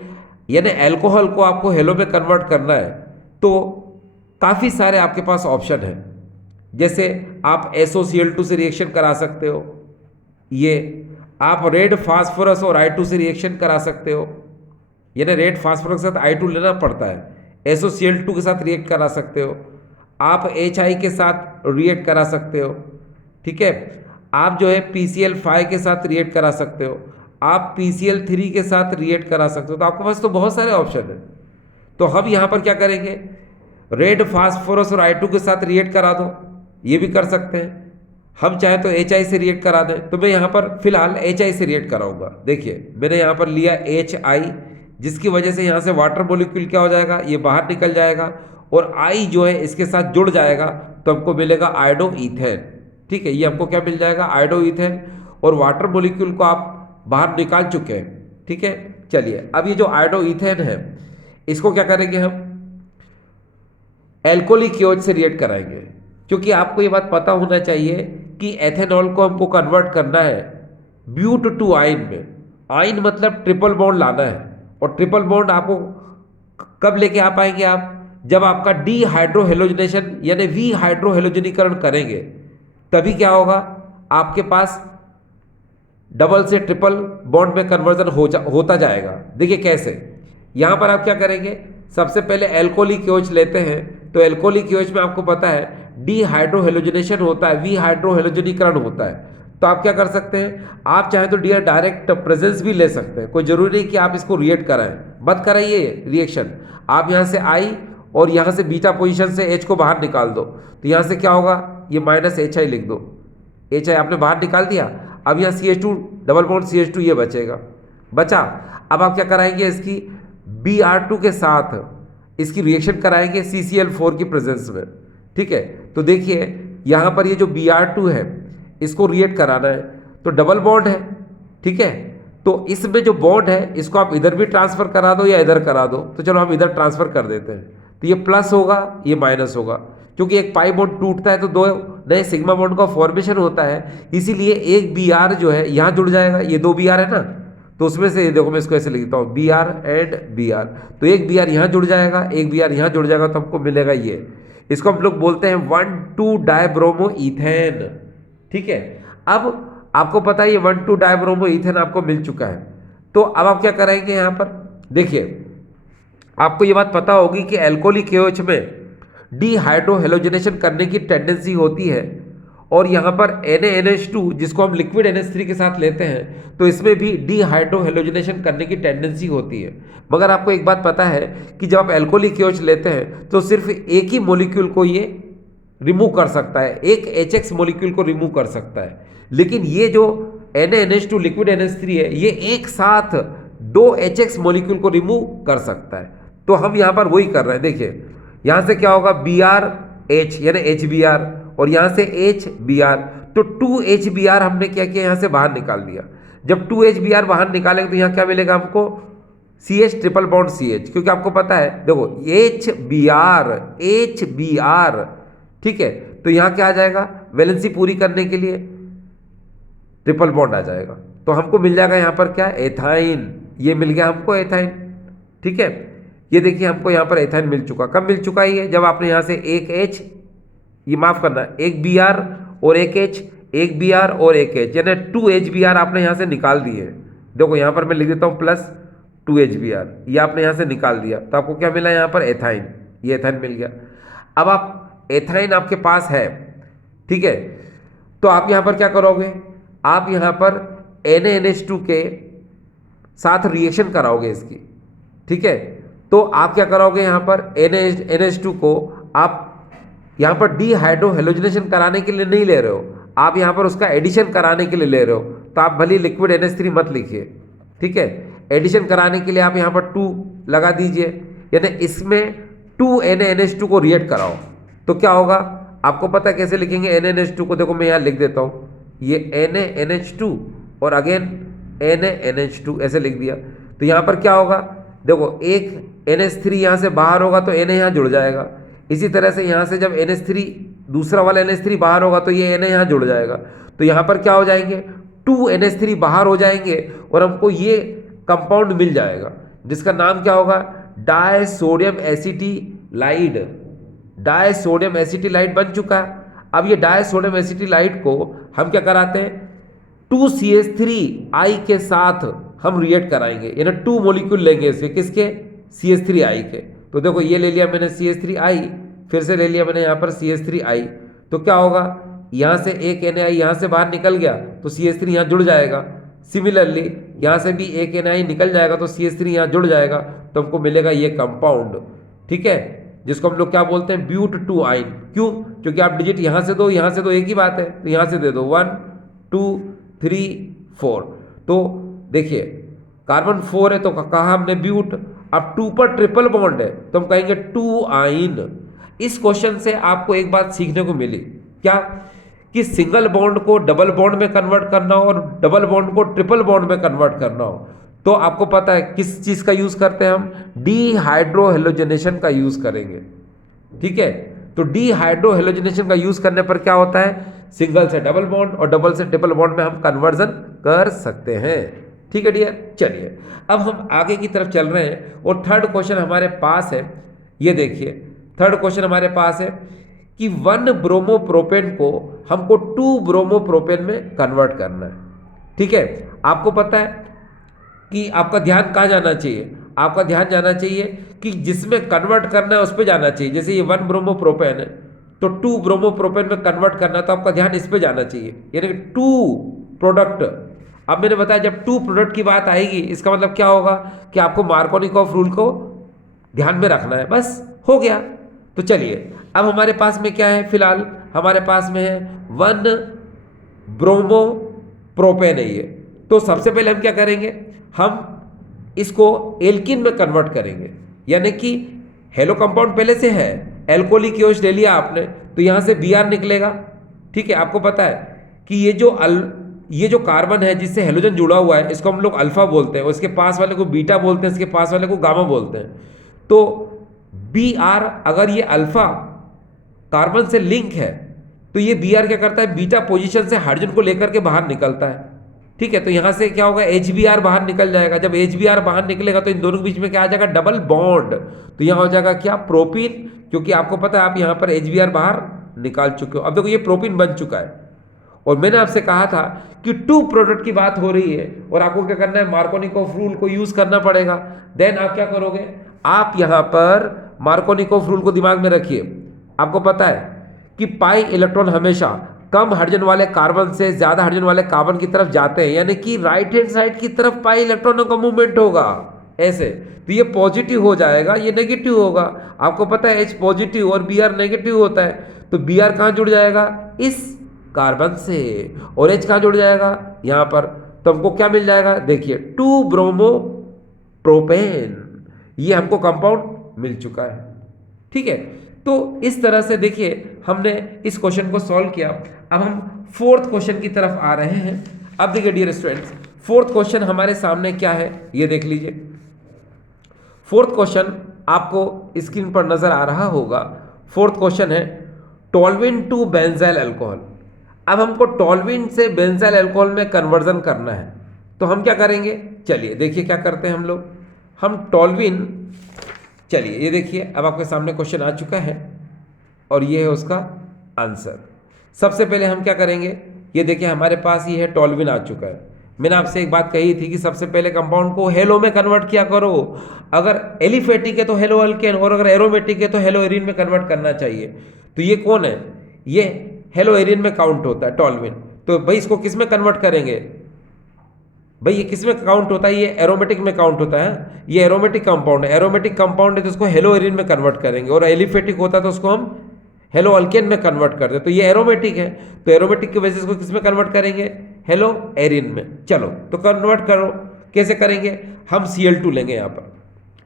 यानी अल्कोहल को आपको हेलो में कन्वर्ट करना है, तो काफ़ी सारे आपके पास ऑप्शन हैं। जैसे आप SOCl2 से रिएक्शन करा सकते हो, ये आप रेड फास्फोरस और I2 से रिएक्शन करा सकते हो, यानी रेड फास्फोरस के साथ I2 लेना पड़ता है। SOCl2 के साथ रिएक्ट करा सकते हो, आप HI के साथ रिएक्ट करा सकते हो, ठीक है। आप जो है PCl5 के साथ रिएक्ट करा सकते हो, आप PCl3 के साथ रिएक्ट करा सकते हो। तो आपके पास तो बहुत सारे ऑप्शन हैं। तो हम यहाँ पर क्या करेंगे, रेड फास्फोरस और I2 के साथ रिएक्ट करा दो, ये भी कर सकते हैं। हम चाहे तो HI से रिएक्ट करा दें, तो मैं यहाँ पर फिलहाल HI से रिएक्ट कराऊंगा। देखिए मैंने यहाँ पर लिया HI, जिसकी वजह से यहाँ से वाटर मॉलिक्यूल क्या हो जाएगा, ये बाहर निकल जाएगा और I जो है इसके साथ जुड़ जाएगा, तो हमको मिलेगा आयोडो ईथेन। ठीक है, ये हमको क्या मिल जाएगा, आयोडो ईथेन, और वाटर मॉलिक्यूल को आप बाहर निकाल चुके हैं। ठीक है, चलिए अब ये जो आयोडो ईथेन है इसको क्या करेंगे, हम एल्कोहलिक KOH से रिएक्ट कराएंगे, क्योंकि आपको ये बात पता होना चाहिए कि एथेनॉल को हमको कन्वर्ट करना है ब्यूट टू आइन में। आइन मतलब ट्रिपल बॉन्ड लाना है, और ट्रिपल बॉन्ड आपको कब लेके आ पाएंगे आप, जब आपका डी हाइड्रोहेलोजनेशन यानी वी हाइड्रोहेलोजनीकरण करेंगे, तभी क्या होगा, आपके पास डबल से ट्रिपल बॉन्ड में कन्वर्जन होता जाएगा। देखिए कैसे, यहाँ पर आप क्या करेंगे, सबसे पहले एल्कोहलिक KOH लेते हैं, तो एल्कोहलिक KOH में आपको पता है डी हाइड्रोहेलोजनेशन होता है, वी हाइड्रोहेलोजनीकरण होता है। तो आप क्या कर सकते हैं, आप चाहे तो डायरेक्ट प्रेजेंस भी ले सकते हैं, कोई जरूरी नहीं कि आप इसको रिएक्ट कराएं, मत कराइए रिएक्शन। आप यहाँ से I और यहाँ से बीटा पोजीशन से H को बाहर निकाल दो, तो यहाँ से क्या होगा, ये -HI लिख दो, HI आपने बाहर निकाल दिया। अब यहाँ CH2 डबल बॉन्ड CH2 ये बचेगा, बचा। अब आप क्या कराएंगे, इसकी Br2 के साथ इसकी रिएक्शन कराएंगे CCl4 की प्रेजेंस में। ठीक है, तो देखिए यहाँ पर ये जो Br2 है इसको रिएक्ट कराना है, तो डबल बॉन्ड है। ठीक है, तो इसमें जो बॉन्ड है इसको आप इधर भी ट्रांसफर करा दो या इधर करा दो, तो चलो हम इधर ट्रांसफर कर देते हैं, तो ये प्लस होगा, ये माइनस होगा, क्योंकि एक पाई बॉन्ड टूटता है तो दो नए सिग्मा बॉन्ड का फॉर्मेशन होता है, इसीलिए एक Br जो है यहाँ जुड़ जाएगा, ये दो Br है ना, तो उसमें से देखो मैं इसको ऐसे लिखता हूँ Br एंड Br, तो एक Br यहाँ जुड़ जाएगा, एक Br यहाँ जुड़ जाएगा, तो हमको मिलेगा ये, इसको हम लोग बोलते हैं 1,2 डायब्रोमो ईथेन। ठीक है, अब आपको पता है ये 1,2 डायब्रोमो ईथेन आपको मिल चुका है, तो अब आप क्या करेंगे, यहाँ पर देखिए आपको ये बात पता होगी कि एल्कोहलिक KOH में डीहाइड्रोहेलोजनेशन करने की टेंडेंसी होती है, और यहाँ पर NaNH2 जिसको हम लिक्विड NH3 के साथ लेते हैं, तो इसमें भी डीहाइड्रोहेलोजनेशन करने की टेंडेंसी होती है। मगर आपको एक बात पता है कि जब आप एल्कोहलिक KOH लेते हैं तो सिर्फ एक ही मॉलिक्यूल को ये रिमूव कर सकता है, एक HX मॉलिक्यूल को रिमूव कर सकता है, लेकिन ये जो NaNH2 लिक्विड NH3 है ये एक साथ दो HX मॉलिक्यूल को रिमूव कर सकता है। तो हम यहाँ पर वही कर रहे हैं। देखिए यहाँ से क्या होगा, BrH यानी HBr, और यहाँ से HBr, तो 2HBr हमने क्या किया, यहाँ से बाहर निकाल दिया। जब 2HBr बाहर निकालेंगे तो यहाँ क्या मिलेगा हमको, CH ट्रिपल बॉन्ड CH, क्योंकि आपको पता है देखो HBr, ठीक है, तो यहाँ क्या आ जाएगा, वैलेंसी पूरी करने के लिए ट्रिपल बॉन्ड आ जाएगा, तो हमको मिल जाएगा यहाँ पर क्या, एथाइन, ये मिल गया हमको एथाइन। ठीक है, ये देखिए हमको यहाँ पर एथाइन मिल चुका, कब मिल चुका है, जब आपने यहाँ से एक H, ये माफ करना, एक Br और एक H, एक Br और एक H, यानी 2HBr आपने यहाँ से निकाल दिए। देखो यहाँ पर मैं लिख देता हूँ प्लस 2HBr, ये आपने यहाँ से निकाल दिया, तो आपको क्या मिला यहाँ पर, एथाइन, ये एथाइन मिल गया। अब आप एथाइन आपके पास है, ठीक है, तो आप यहाँ पर क्या करोगे, आप यहाँ पर NaNH2 के साथ रिएक्शन कराओगे इसकी। ठीक है, तो आप क्या कराओगे, यहाँ पर NaNH2 को आप यहाँ पर डीहाइड्रोहेलोजनेशन कराने के लिए नहीं ले रहे हो, आप यहाँ पर उसका एडिशन कराने के लिए ले रहे हो, तो आप भले लिक्विड NH3 मत लिखिए। ठीक है, एडिशन कराने के लिए आप यहाँ पर 2 लगा दीजिए, यानी इसमें 2NaNH2 को रिएक्ट कराओ, तो क्या होगा, आपको पता है कैसे लिखेंगे NaNH2 को, देखो मैं यहाँ लिख देता हूँ, ये NaNH2 और अगेन NaNH2 ऐसे लिख दिया, तो यहाँ पर क्या होगा, देखो एक NH3 यहाँ से बाहर होगा तो Na यहाँ जुड़ जाएगा, इसी तरह से यहाँ से जब NH3 दूसरा वाला NH3 बाहर होगा तो ये Na यहाँ जुड़ जाएगा, तो यहाँ पर क्या हो जाएंगे, 2NH3 बाहर हो जाएंगे और हमको ये कंपाउंड मिल जाएगा जिसका नाम क्या होगा, डायसोडियम एसिटिलाइड। डायसोडियम एसिटिलाइड बन चुका है। अब ये डायसोडियम एसिटिलाइड को हम क्या कराते हैं, 2CH3I के साथ हम रिएक्ट कराएंगे, यानी 2 मॉलिक्यूल लेंगे इसके, किसके, CH3I के। तो देखो ये ले लिया मैंने CH3I, फिर से ले लिया मैंने यहाँ पर CH3I, तो क्या होगा, यहाँ से एक Na यहाँ से बाहर निकल गया तो CH3 यहाँ जुड़ जाएगा, सिमिलरली यहाँ से भी एक NI निकल जाएगा तो CH3 यहाँ जुड़ जाएगा तो हमको मिलेगा ये कंपाउंड, ठीक है, जिसको हम लोग क्या बोलते हैं, ब्यूट टू आइन। क्यों? क्योंकि आप डिजिट यहाँ से दो यहाँ से दो, एक ही बात है, तो यहाँ से दे दो 1 2 3 4। तो देखिए कार्बन 4 है तो कहा हमने ब्यूट, अब 2 पर ट्रिपल बॉन्ड है तो हम कहेंगे 2 आइन। इस क्वेश्चन से आपको एक बात सीखने को मिली, क्या कि सिंगल बॉन्ड को डबल बॉन्ड में कन्वर्ट करना हो और डबल बॉन्ड को ट्रिपल बॉन्ड में कन्वर्ट करना हो तो आपको पता है किस चीज का यूज करते हैं हम, डीहाइड्रोहेलोजनेशन का यूज करेंगे, ठीक है। तो डीहाइड्रोहेलोजनेशन का यूज करने पर क्या होता है, सिंगल से डबल बॉन्ड और डबल से ट्रिपल बॉन्ड में हम कन्वर्जन कर सकते हैं, ठीक है डियर। चलिए अब हम आगे की तरफ चल रहे हैं और थर्ड क्वेश्चन हमारे पास है, ये देखिए थर्ड क्वेश्चन हमारे पास है कि 1 ब्रोमोप्रोपेन को हमको 2 ब्रोमोप्रोपेन में कन्वर्ट करना है, ठीक है। आपको पता है कि आपका ध्यान कहाँ जाना चाहिए, आपका ध्यान जाना चाहिए कि जिसमें कन्वर्ट करना है उस पर जाना चाहिए। जैसे ये 1 ब्रोमोप्रोपेन है तो 2 ब्रोमोप्रोपेन में कन्वर्ट करना है तो आपका ध्यान इस पर जाना चाहिए, यानी कि 2 प्रोडक्ट। अब मैंने बताया जब 2 प्रोडक्ट की बात आएगी इसका मतलब क्या होगा कि आपको मार्कोनिकॉफ रूल को ध्यान में रखना है, बस हो गया। तो चलिए अब हमारे पास में क्या है, फिलहाल हमारे पास में है 1 ब्रोमोप्रोपेन है ये। तो सबसे पहले हम क्या करेंगे, हम इसको एल्किन में कन्वर्ट करेंगे, यानी कि हेलो कंपाउंड पहले से है, एल्कोहलिक OH ले लिया आपने तो यहाँ से Br निकलेगा, ठीक है। आपको पता है कि ये जो कार्बन है जिससे हेलोजन जुड़ा हुआ है इसको हम लोग अल्फा बोलते हैं, उसके पास वाले को बीटा बोलते हैं, इसके पास वाले को गामा बोलते हैं। तो Br अगर ये अल्फा कार्बन से लिंक है तो ये Br क्या करता है, बीटा पोजीशन से हाइड्रोजन को लेकर के बाहर निकलता है, ठीक है। तो यहाँ से क्या होगा, HBr बाहर निकल जाएगा। जब HBr बाहर निकलेगा तो इन दोनों के बीच में क्या आ जाएगा, डबल बॉन्ड। तो यहाँ हो जाएगा क्या, प्रोपीन, क्योंकि आपको पता है आप यहाँ पर HBr बाहर निकाल चुके हो। अब देखो ये प्रोपीन बन चुका है और मैंने आपसे कहा था कि 2 प्रोडक्ट की बात हो रही है और आपको क्या करना है, मार्कोनिकॉफ रूल को यूज करना पड़ेगा। देन आप क्या करोगे, आप यहाँ पर मार्कोनिकॉफ रूल को दिमाग में रखिए। आपको पता है कि पाई इलेक्ट्रॉन हमेशा कम हाइड्रोजन वाले कार्बन से ज्यादा हाइड्रोजन वाले कार्बन की तरफ जाते हैं, यानी कि राइट हैंड साइड की तरफ पाई इलेक्ट्रॉनों का मूवमेंट होगा ऐसे। तो ये पॉजिटिव हो जाएगा, ये नेगेटिव होगा। आपको पता है H पॉजिटिव और Br नेगेटिव होता है, तो Br कहाँ जुड़ जाएगा, इस कार्बन से, और H कहाँ जुड़ जाएगा, यहाँ पर। तो हमको क्या मिल जाएगा, देखिए 2 ब्रोमोप्रोपेन, ये हमको कंपाउंड मिल चुका है, ठीक है। तो इस तरह से देखिए हमने इस क्वेश्चन को सॉल्व किया। अब हम 4th क्वेश्चन की तरफ आ रहे हैं। अब देखिए डियर स्टूडेंट्स, 4th क्वेश्चन हमारे सामने क्या है, ये देख लीजिए। 4th क्वेश्चन आपको स्क्रीन पर नजर आ रहा होगा। 4th क्वेश्चन है टोल्यूइन टू बेंजाइल अल्कोहल। अब हमको टोल्यूइन से बेंजाइल अल्कोहल में कन्वर्जन करना है, तो हम क्या करेंगे, चलिए देखिए क्या करते हैं हम लोग। हम टोल्यूइन, चलिए ये देखिए अब आपके सामने क्वेश्चन आ चुका है और ये है उसका आंसर। सबसे पहले हम क्या करेंगे, ये देखिए हमारे पास ये है टोल्यूइन आ चुका है। मैंने आपसे एक बात कही थी कि सबसे पहले कंपाउंड को हेलो में कन्वर्ट किया करो। अगर एलिफेटिक है तो हेलो अल्केन, और अगर एरोमेटिक है तो हेलो एरिन में कन्वर्ट करना चाहिए। तो ये कौन है, ये हेलो एरिन में काउंट होता है टोल्यूइन। तो भाई इसको किस में कन्वर्ट करेंगे, भाई ये किस में काउंट होता है, ये एरोमेटिक में काउंट होता है। ये एरोमेटिक कंपाउंड है, एरोमेटिक कंपाउंड है तो इसको हेलो एरिन में कन्वर्ट करेंगे, और एलिफेटिक होता है तो उसको हम हेलो अल्केन में कन्वर्ट कर दे। तो ये एरोमेटिक है, तो एरोमेटिक की वजह से इसको किस में कन्वर्ट करेंगे, हेलो एरिन में। चलो तो कन्वर्ट करो, कैसे करेंगे, हम Cl2 लेंगे यहाँ पर,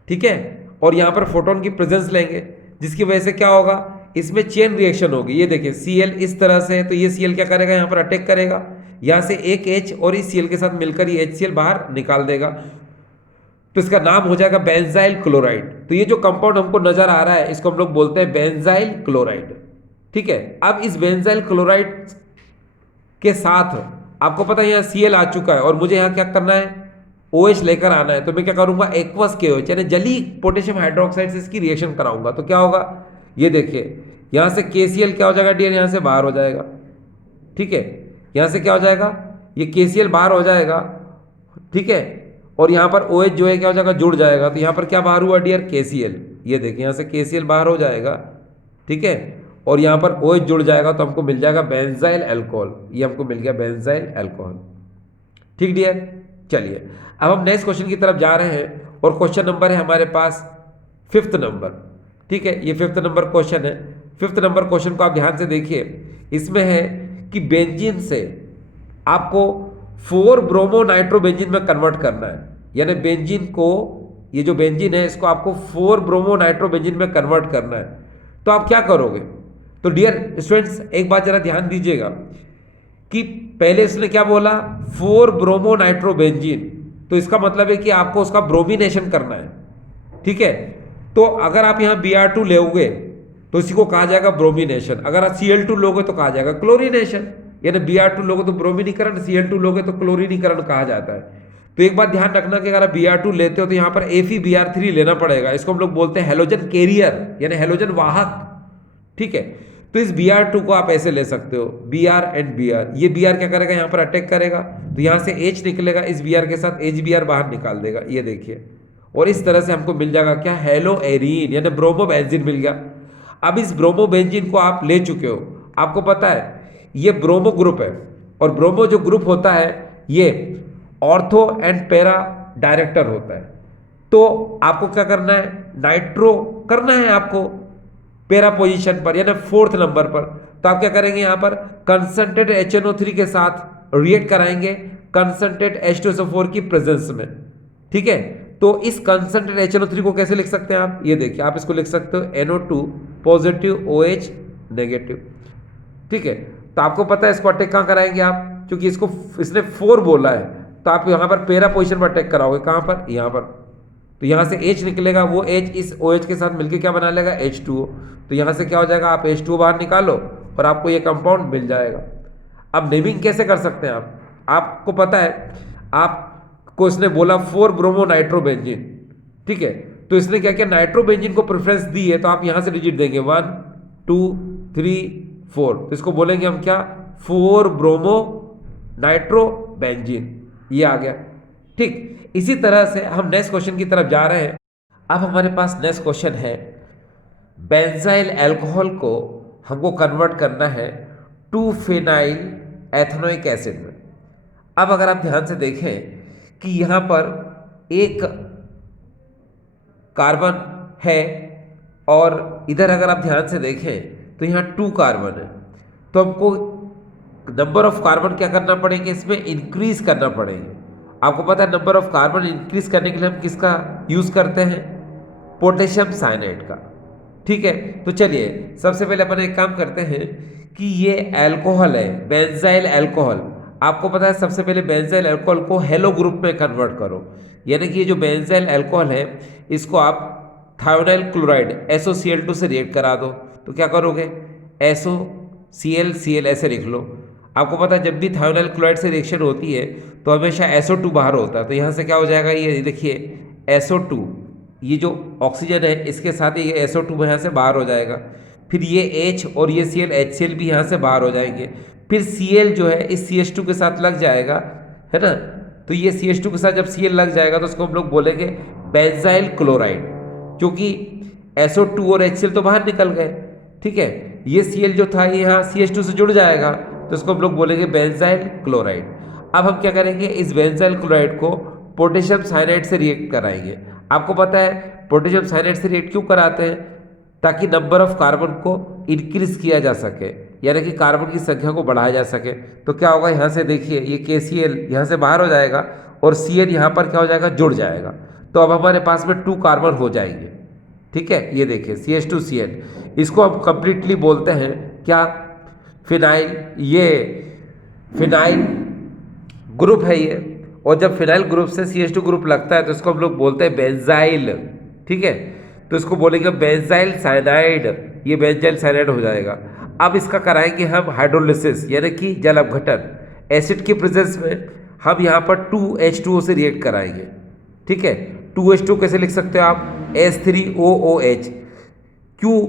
ठीक है, और यहाँ पर फोटोन की प्रेजेंस लेंगे, जिसकी वजह से क्या होगा, इसमें चेन रिएक्शन होगी। ये देखिए Cl इस तरह से है तो ये Cl क्या करेगा, यहाँ पर अटैक करेगा, यहाँ से एक H और इस Cl के साथ मिलकर ये HCl बाहर निकाल देगा, तो इसका नाम हो जाएगा बेंजाइल क्लोराइड। तो ये जो कंपाउंड हमको नजर आ रहा है इसको हम लोग बोलते हैं बेंजाइल क्लोराइड, ठीक है। अब इस बेंजाइल क्लोराइड के साथ आपको पता है यहाँ Cl आ चुका है और मुझे यहाँ क्या करना है, OH लेकर आना है। तो मैं क्या करूंगा, एक्वस KOH यानी जली पोटेशियम हाइड्रोक्साइड से इसकी रिएक्शन कराऊंगा। तो क्या होगा, ये देखिए यहाँ से KCl क्या हो जाएगा डियर, यहाँ से बाहर हो जाएगा, ठीक है। यहाँ से क्या हो जाएगा, ये KCl बाहर हो जाएगा, ठीक है, और यहाँ पर OH जो है क्या हो जाएगा, जुड़ जाएगा। तो यहाँ पर क्या बाहर हुआ डियर, KCl। ये देखिए यहाँ से KCl बाहर हो जाएगा, ठीक है, और यहाँ पर OH जुड़ जाएगा तो हमको मिल जाएगा बेंजाइल अल्कोहल। ये हमको मिल गया बेंजाइल अल्कोहल, ठीक डियर, चलिए अब हम नेक्स्ट क्वेश्चन की तरफ जा रहे हैं और क्वेश्चन नंबर है हमारे पास 5th नंबर। ठीक है, ये 5th नंबर क्वेश्चन है। 5th नंबर क्वेश्चन को आप ध्यान से देखिए। इसमें है कि बेंजीन से आपको 4 ब्रोमो नाइट्रो बेंजीन में कन्वर्ट करना है, यानी बेंजीन को, ये जो बेंजीन है इसको आपको 4 ब्रोमो नाइट्रो बेंजीन में कन्वर्ट करना है। तो आप क्या करोगे? तो डियर स्टूडेंट्स एक बात जरा ध्यान दीजिएगा कि पहले इसने क्या बोला, 4 ब्रोमो नाइट्रो बेंजीन, तो इसका मतलब है कि आपको उसका ब्रोमिनेशन करना है। ठीक है, तो अगर आप यहाँ Br2 लोगे तो इसी को कहा जाएगा ब्रोमिनेशन, अगर आप Cl2 लोगे तो कहा जाएगा क्लोरीनेशन, यानी Br2 लोगे तो ब्रोमिनीकरण, Cl2 लोगे तो क्लोरीनीकरण कहा जाता है। तो एक बात ध्यान रखना कि अगर आप Br2 लेते हो तो यहाँ पर FeBr3 लेना पड़ेगा, इसको हम लोग बोलते हैं हेलोजन कैरियर यानी हेलोजन वाहक। ठीक है, तो इस Br2 को आप ऐसे ले सकते हो, Br एंड Br, ये Br क्या करेगा, यहाँ पर अटैक करेगा तो यहाँ से H निकलेगा, इस Br के साथ HBr बाहर निकाल देगा, ये देखिए, और इस तरह से हमको मिल जाएगा क्या, हेलो एरीन यानी ब्रोमो बेंजीन मिल गया। अब इस ब्रोमो बेंजीन को आप ले चुके हो, आपको पता है ये ब्रोमो ग्रुप है, और ब्रोमो जो ग्रुप होता है ये ऑर्थो एंड पैरा डायरेक्टर होता है। तो आपको क्या करना है, नाइट्रो करना है आपको पैरा पोजीशन पर यानी 4th नंबर पर। तो आप क्या करेंगे, यहाँ पर कंसंट्रेटेड HNO3 के साथ रिएक्ट कराएंगे कंसंट्रेटेड H2SO4 की प्रेजेंस में। ठीक है, तो इस कंसंट्रेटेड HNO3 को कैसे लिख सकते हैं आप, ये देखिए, आप इसको लिख सकते हो NO2 पॉजिटिव OH नेगेटिव। ठीक है, तो आपको पता है इसको अटैक कहाँ कराएंगे आप, क्योंकि इसको इसने 4 बोला है, तो आप यहाँ पर पैरा पोजीशन पर अटैक कराओगे, कहाँ पर, यहाँ पर। तो यहाँ से H निकलेगा, वो H इस OH के साथ मिलकर क्या बना लेगा, H2O। तो यहाँ से क्या हो जाएगा, आप H2O बाहर निकालो और आपको ये कंपाउंड मिल जाएगा। अब नेमिंग कैसे कर सकते हैं आप, आपको पता है आपको इसने बोला 4 ब्रोमो नाइट्रो बेंजीन। ठीक है, तो इसने क्या किया, नाइट्रो बेंजीन को प्रेफरेंस दी है, तो आप यहाँ से डिजिट देंगे 1 2 3 4, तो इसको बोलेंगे हम क्या, 4 ब्रोमो नाइट्रो बेंजीन, ये आ गया। ठीक, इसी तरह से हम नेक्स्ट क्वेश्चन की तरफ जा रहे हैं। अब हमारे पास नेक्स्ट क्वेश्चन है, बेंजाइल अल्कोहल को हमको कन्वर्ट करना है 2 फेनाइल एथेनोइक एसिड में। अब अगर आप ध्यान से देखें कि यहाँ पर एक कार्बन है और इधर अगर आप ध्यान से देखें तो यहाँ 2 कार्बन है, तो हमको नंबर ऑफ कार्बन क्या करना पड़ेंगे, इसमें इंक्रीज करना पड़ेंगे। आपको पता है नंबर ऑफ कार्बन इंक्रीज करने के लिए हम किसका यूज करते हैं, पोटेशियम साइनाइड का। ठीक है, तो चलिए सबसे पहले अपन एक काम करते हैं कि ये अल्कोहल है, बेंजाइल अल्कोहल। आपको पता है सबसे पहले बेंजाइल अल्कोहल को हेलो ग्रुप में कन्वर्ट करो, यानी कि ये जो बेंजाइल अल्कोहल है इसको आप थायोनाइल क्लोराइड SOCl2 से रिएक्ट करा दो। तो क्या करोगे, SOCl ऐसे लिख लो। आपको पता है जब भी थायोनाइल क्लोराइड से रिएक्शन होती है तो हमेशा SO2 बाहर होता है, तो यहाँ से क्या हो जाएगा, ये देखिए SO2, ये जो ऑक्सीजन है इसके साथ ये SO2 यहाँ से बाहर हो जाएगा, फिर ये H और ये Cl HCl भी यहाँ से बाहर हो जाएंगे, फिर Cl जो है इस CH2 के साथ लग जाएगा, है ना। तो ये CH2 के साथ जब Cl लग जाएगा तो उसको हम लोग बोलेंगे बेंजाइल क्लोराइड, क्योंकि SO2 और HCl तो बाहर निकल गए। ठीक है, ये Cl जो था ये यहाँ CH2 से जुड़ जाएगा, तो इसको हम लोग बोलेंगे बेंजाइल क्लोराइड। अब हम क्या करेंगे, इस बेंजाइल क्लोराइड को पोटेशियम साइनाइड से रिएक्ट कराएंगे। आपको पता है पोटेशियम साइनाइड से रिएक्ट क्यों कराते हैं, ताकि नंबर ऑफ कार्बन को इंक्रीज किया जा सके, यानी कि कार्बन की संख्या को बढ़ाया जा सके। तो क्या होगा, यहाँ से देखिए ये KCl यहाँ से बाहर हो जाएगा और Cl यहाँ पर क्या हो जाएगा, जुड़ जाएगा। तो अब हमारे पास में 2 कार्बन हो जाएंगे। ठीक है, ये देखिए CH2Cl, इसको हम कंप्लीटली बोलते हैं क्या, फिनाइल। ये फिनाइल ग्रुप है ये, और जब फिनाइल ग्रुप से CH2 ग्रुप लगता है तो इसको हम लोग बोलते हैं बेंजाइल। ठीक है, तो इसको बोलेंगे बेंजाइल साइनाइड, ये बेंजाइल साइनाइड हो जाएगा। अब इसका कराएंगे हम हाइड्रोलिसिस, यानी कि जल अपघटन। एसिड की प्रेजेंस में हम यहाँ पर 2H2O से रिएक्ट कराएंगे। ठीक है, 2H2 कैसे लिख सकते हो आप, H3OOH। क्यों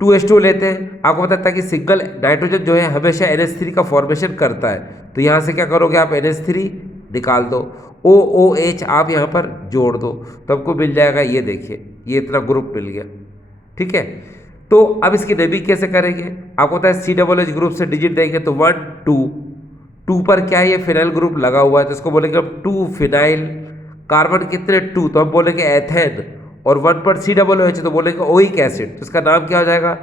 2H2 लेते हैं, आपको पता है ताकि सिंगल नाइट्रोजन जो है हमेशा NH3 का फॉर्मेशन करता है। तो यहाँ से क्या करोगे आप, NH3 निकाल दो, OOH आप यहाँ पर जोड़ दो, तो आपको मिल जाएगा, ये देखिए ये इतना ग्रुप मिल गया। ठीक है, तो अब इसकी नेमिंग कैसे करेंगे, आपको पता है COOH ग्रुप से डिजिट देंगे तो 1 2 टू पर क्या है, ये फिनाइल ग्रुप लगा हुआ है तो इसको बोलेंगे हम टू फिनाइल। कार्बन कितने, टू, तो हम बोलेंगे एथेन। और वन पर COOH तो बोलेंगे ओइक एसिड, तो इसका नाम क्या हो जाएगा,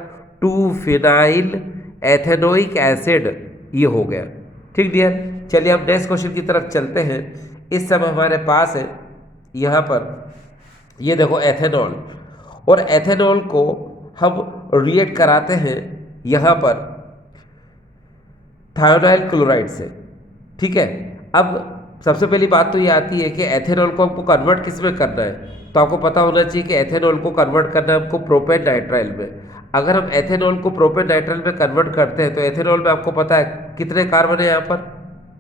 टू फिनाइल एथेनोइक एसिड। ये हो गया। ठीक डियर, चलिए हम नेक्स्ट क्वेश्चन की तरफ चलते हैं। इस समय हमारे पास है यहाँ पर, ये देखो एथेनॉल, और एथेनॉल को हम रिएक्ट कराते हैं यहाँ पर थायोनाइल क्लोराइड से। ठीक है, अब सबसे पहली बात तो ये आती है कि एथेनॉल को हमको कन्वर्ट किस में करना है, तो आपको पता होना चाहिए कि एथेनॉल को कन्वर्ट करना है हमको प्रोपेन नाइट्राइल में। अगर हम एथेनॉल को प्रोपेन नाइट्राइल में कन्वर्ट करते हैं तो एथेनॉल में आपको पता है कितने कार्बन है, यहाँ पर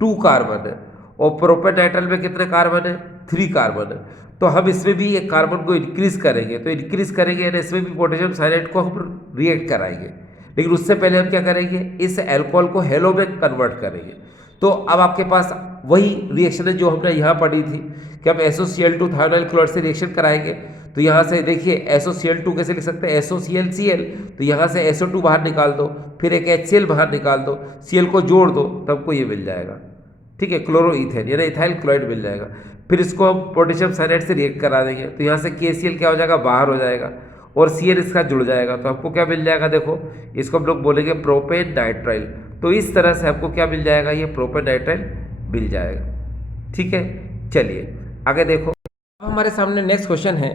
2 कार्बन है, और प्रोपेन नाइट्राइल में कितने कार्बन है, 3 कार्बन है। तो हम इसमें भी एक कार्बन को इंक्रीज करेंगे, तो इंक्रीज करेंगे यानी इसमें भी पोटेशियम साइनाइड को हम रिएक्ट कराएंगे, लेकिन उससे पहले हम क्या करेंगे, इस एल्कोहल को हेलो में कन्वर्ट करेंगे। तो अब आपके पास वही रिएक्शन है जो हमने यहाँ पढ़ी थी कि हम SOCl2 थायोनाइल क्लोराइड से रिएक्शन कराएंगे। तो यहाँ से देखिए SOCl2 कैसे लिख सकते हैं, SOClCl, तो यहाँ से SO2 बाहर निकाल दो, फिर एक HCl बाहर निकाल दो, Cl को जोड़ दो, तब हमको ये मिल जाएगा। ठीक है, क्लोरोइथेन यानी इथाइल क्लोराइड मिल जाएगा। फिर इसको हम पोटेशियम साइनाइड से रिएक्ट करा देंगे, तो यहाँ से KCl क्या हो जाएगा, बाहर हो जाएगा, और Cl इसका जुड़ जाएगा, तो आपको क्या मिल जाएगा, देखो इसको हम लोग बोलेंगे प्रोपेन नाइट्राइल। तो इस तरह से आपको क्या मिल जाएगा, ये प्रोपेन नाइट्राइल मिल जाएगा। ठीक है, चलिए आगे देखो। अब हमारे सामने नेक्स्ट क्वेश्चन है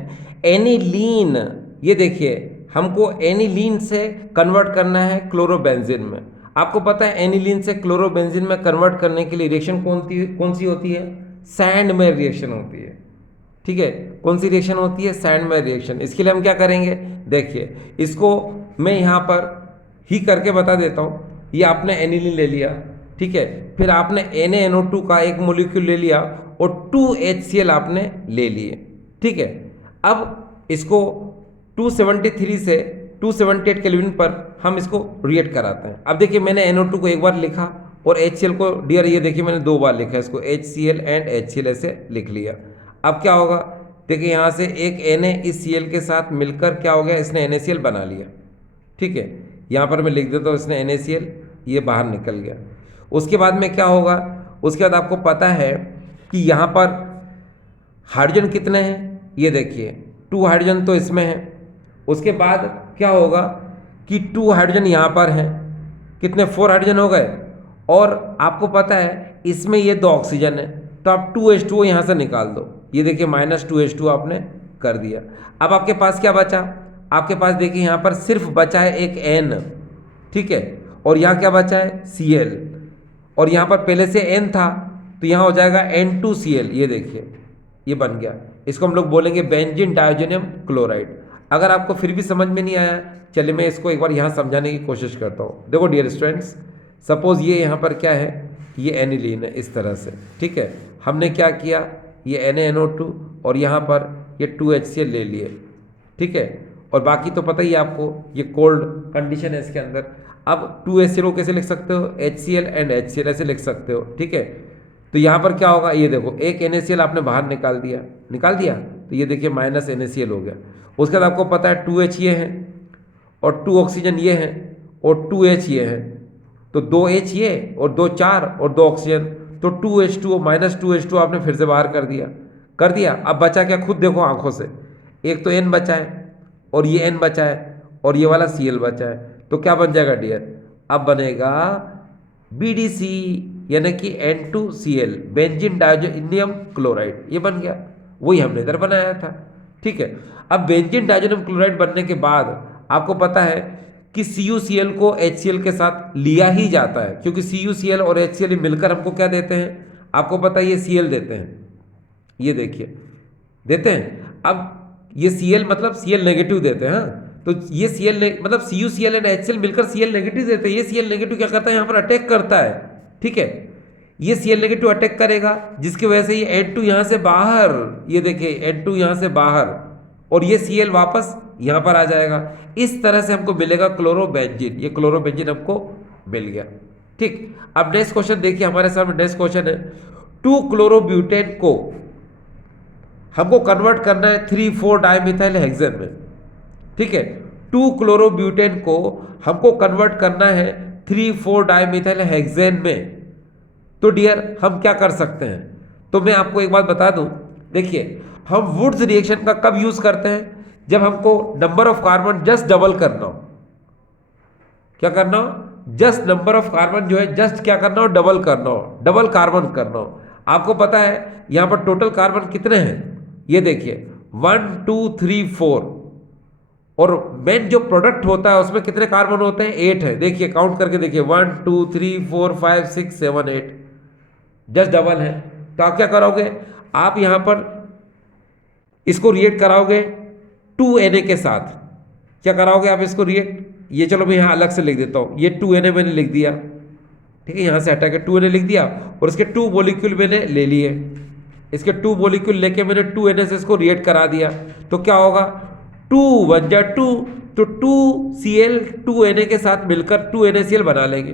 एनिलीन। ये देखिए हमको एनिलीन से कन्वर्ट करना है क्लोरोबेंजीन में। आपको पता है एनिलीन से क्लोरोबेंजीन में कन्वर्ट करने के लिए रिएक्शन कौन सी होती है, सैंडमेयर रिएक्शन होती है। ठीक है, कौन सी रिएक्शन होती है, सैंडमेयर रिएक्शन। इसके लिए हम क्या करेंगे, देखिए इसको मैं यहाँ पर ही करके बता देता हूँ। ये आपने एनिलीन ले लिया, ठीक है, फिर आपने NaNO2 का एक मोलिक्यूल ले लिया और 2 HCl आपने ले लिए। ठीक है, अब इसको 273 से 278 केल्विन पर हम इसको रिएक्ट कराते हैं। अब देखिए मैंने NO2 को एक बार लिखा और HCl को, डियर ये देखिए मैंने 2 बार लिखा, इसको HCl एंड HCl ऐसे लिख लिया। अब क्या होगा, देखिए यहाँ से एक Na इस Cl के साथ मिलकर क्या हो गया, इसने NaCl बना लिया। ठीक है, यहाँ पर मैं लिख देता हूँ इसने NaCl, ये बाहर निकल गया। उसके बाद में क्या होगा, उसके बाद आपको पता है कि यहाँ पर हाइड्रोजन कितने हैं, ये देखिए 2 हाइड्रोजन तो इसमें है। उसके बाद क्या होगा कि 2 हाइड्रोजन यहाँ पर हैं, कितने 4 हाइड्रोजन हो गए, और आपको पता है इसमें ये 2 ऑक्सीजन है, तो आप 2H2O यहाँ से निकाल दो। ये देखिए -2H2O आपने कर दिया। अब आपके पास क्या बचा, आपके पास देखिए यहाँ पर सिर्फ बचा है एक N, ठीक है, और यहाँ क्या बचा है Cl, और यहाँ पर पहले से N था तो यहाँ हो जाएगा N2Cl। ये देखिए ये बन गया, इसको हम लोग बोलेंगे बेंजीन डायोजेनियम क्लोराइड। अगर आपको फिर भी समझ में नहीं आया, चलिए मैं इसको एक बार यहाँ समझाने की कोशिश करता हूँ। देखो डियर स्टूडेंट्स, सपोज ये यहाँ पर क्या है, ये एनिलीन है इस तरह से। ठीक है, हमने क्या किया, ये NaNO2 और यहाँ पर ये 2HCl ले लिए। ठीक है, और बाकी तो पता ही है आपको, ये कोल्ड कंडीशन है इसके अंदर। अब 2HCl को कैसे लिख सकते हो, HCl एंड HCl ऐसे लिख सकते हो। ठीक है, तो यहाँ पर क्या होगा, ये देखो एक NaCl आपने बाहर निकाल दिया, तो ये देखिए -NaCl हो गया। उसके बाद आपको पता है 2H ये है और 2 ऑक्सीजन ये है और 2H ये है, तो 2H ये और 2 4 और 2 ऑक्सीजन, तो 2H2O -2H2O आपने फिर से बाहर कर दिया। अब बचा क्या, खुद देखो आंखों से, एक तो N बचा है और ये N बचा है और ये वाला Cl बचा है, तो क्या बन जाएगा डियर, अब बनेगा BDC यानी कि N2Cl बेंजीन डायोजेनियम क्लोराइड। ये बन गया, वही हमने इधर बनाया था। ठीक है, अब बेंजीन डायोजेनियम क्लोराइड बनने के बाद आपको पता है कि CuCl को HCl के साथ लिया ही जाता है, क्योंकि CuCl और HCl मिलकर हमको क्या देते हैं, आपको पता है ये Cl देते हैं, ये देखिए देते हैं। अब ये Cl मतलब Cl नेगेटिव देते हैं, हाँ, तो ये Cl मतलब CuCl एंड HCl मिलकर Cl नेगेटिव देते हैं। ये Cl नेगेटिव क्या करता है, यहाँ पर अटैक करता है। ठीक है, ये Cl नेगेटिव अटैक करेगा, जिसकी वजह से ये N2 यहाँ से बाहर, ये देखिए N2 यहाँ से बाहर, और ये Cl वापस यहाँ पर आ जाएगा। इस तरह से हमको मिलेगा क्लोरोबेंजीन। ये क्लोरोबेंजीन हमको मिल गया। ठीक, अब नेक्स्ट क्वेश्चन देखिए, हमारे सामने नेक्स्ट क्वेश्चन है 2 क्लोरोब्यूटेन को हमको कन्वर्ट करना है 3,4 डाइमिथाइल हेक्सेन में। ठीक है, 2 क्लोरोब्यूटेन को हमको कन्वर्ट करना है 3,4 डाइमिथाइल हेक्सेन में। तो डियर हम क्या कर सकते हैं, तो मैं आपको एक बात बता दूं, देखिए हम वुड्स रिएक्शन का कब यूज करते हैं, जब हमको number of carbon just double करना हो। क्या करना हो, जस्ट नंबर ऑफ कार्बन जो है जस्ट क्या करना हो, डबल करना हो, डबल कार्बन करना हो। आपको पता है यहां पर टोटल कार्बन कितने हैं, ये देखिए 1 2 3 4, और मेन जो प्रोडक्ट होता है उसमें कितने कार्बन होते हैं, 8 है। देखिए काउंट करके देखिए 1 2 3 4 5 6 7 8, जस्ट डबल है। तो आप क्या करोगे, आप यहां पर इसको रिएक्ट कराओगे 2Na के साथ। क्या कराओगे आप इसको रिएक्ट, ये चलो मैं यहाँ अलग से लिख देता हूँ, ये 2Na मैंने लिख दिया, ठीक है, यहाँ से हटा के 2Na लिख दिया, और इसके 2 मॉलिक्यूल मैंने ले लिए, इसके 2 मॉलिक्यूल लेके मैंने 2Na से इसको रिएक्ट करा दिया। तो क्या होगा, 2 1 जा 2, तो 2Cl 2Na के साथ मिलकर 2NaCl बना लेंगे।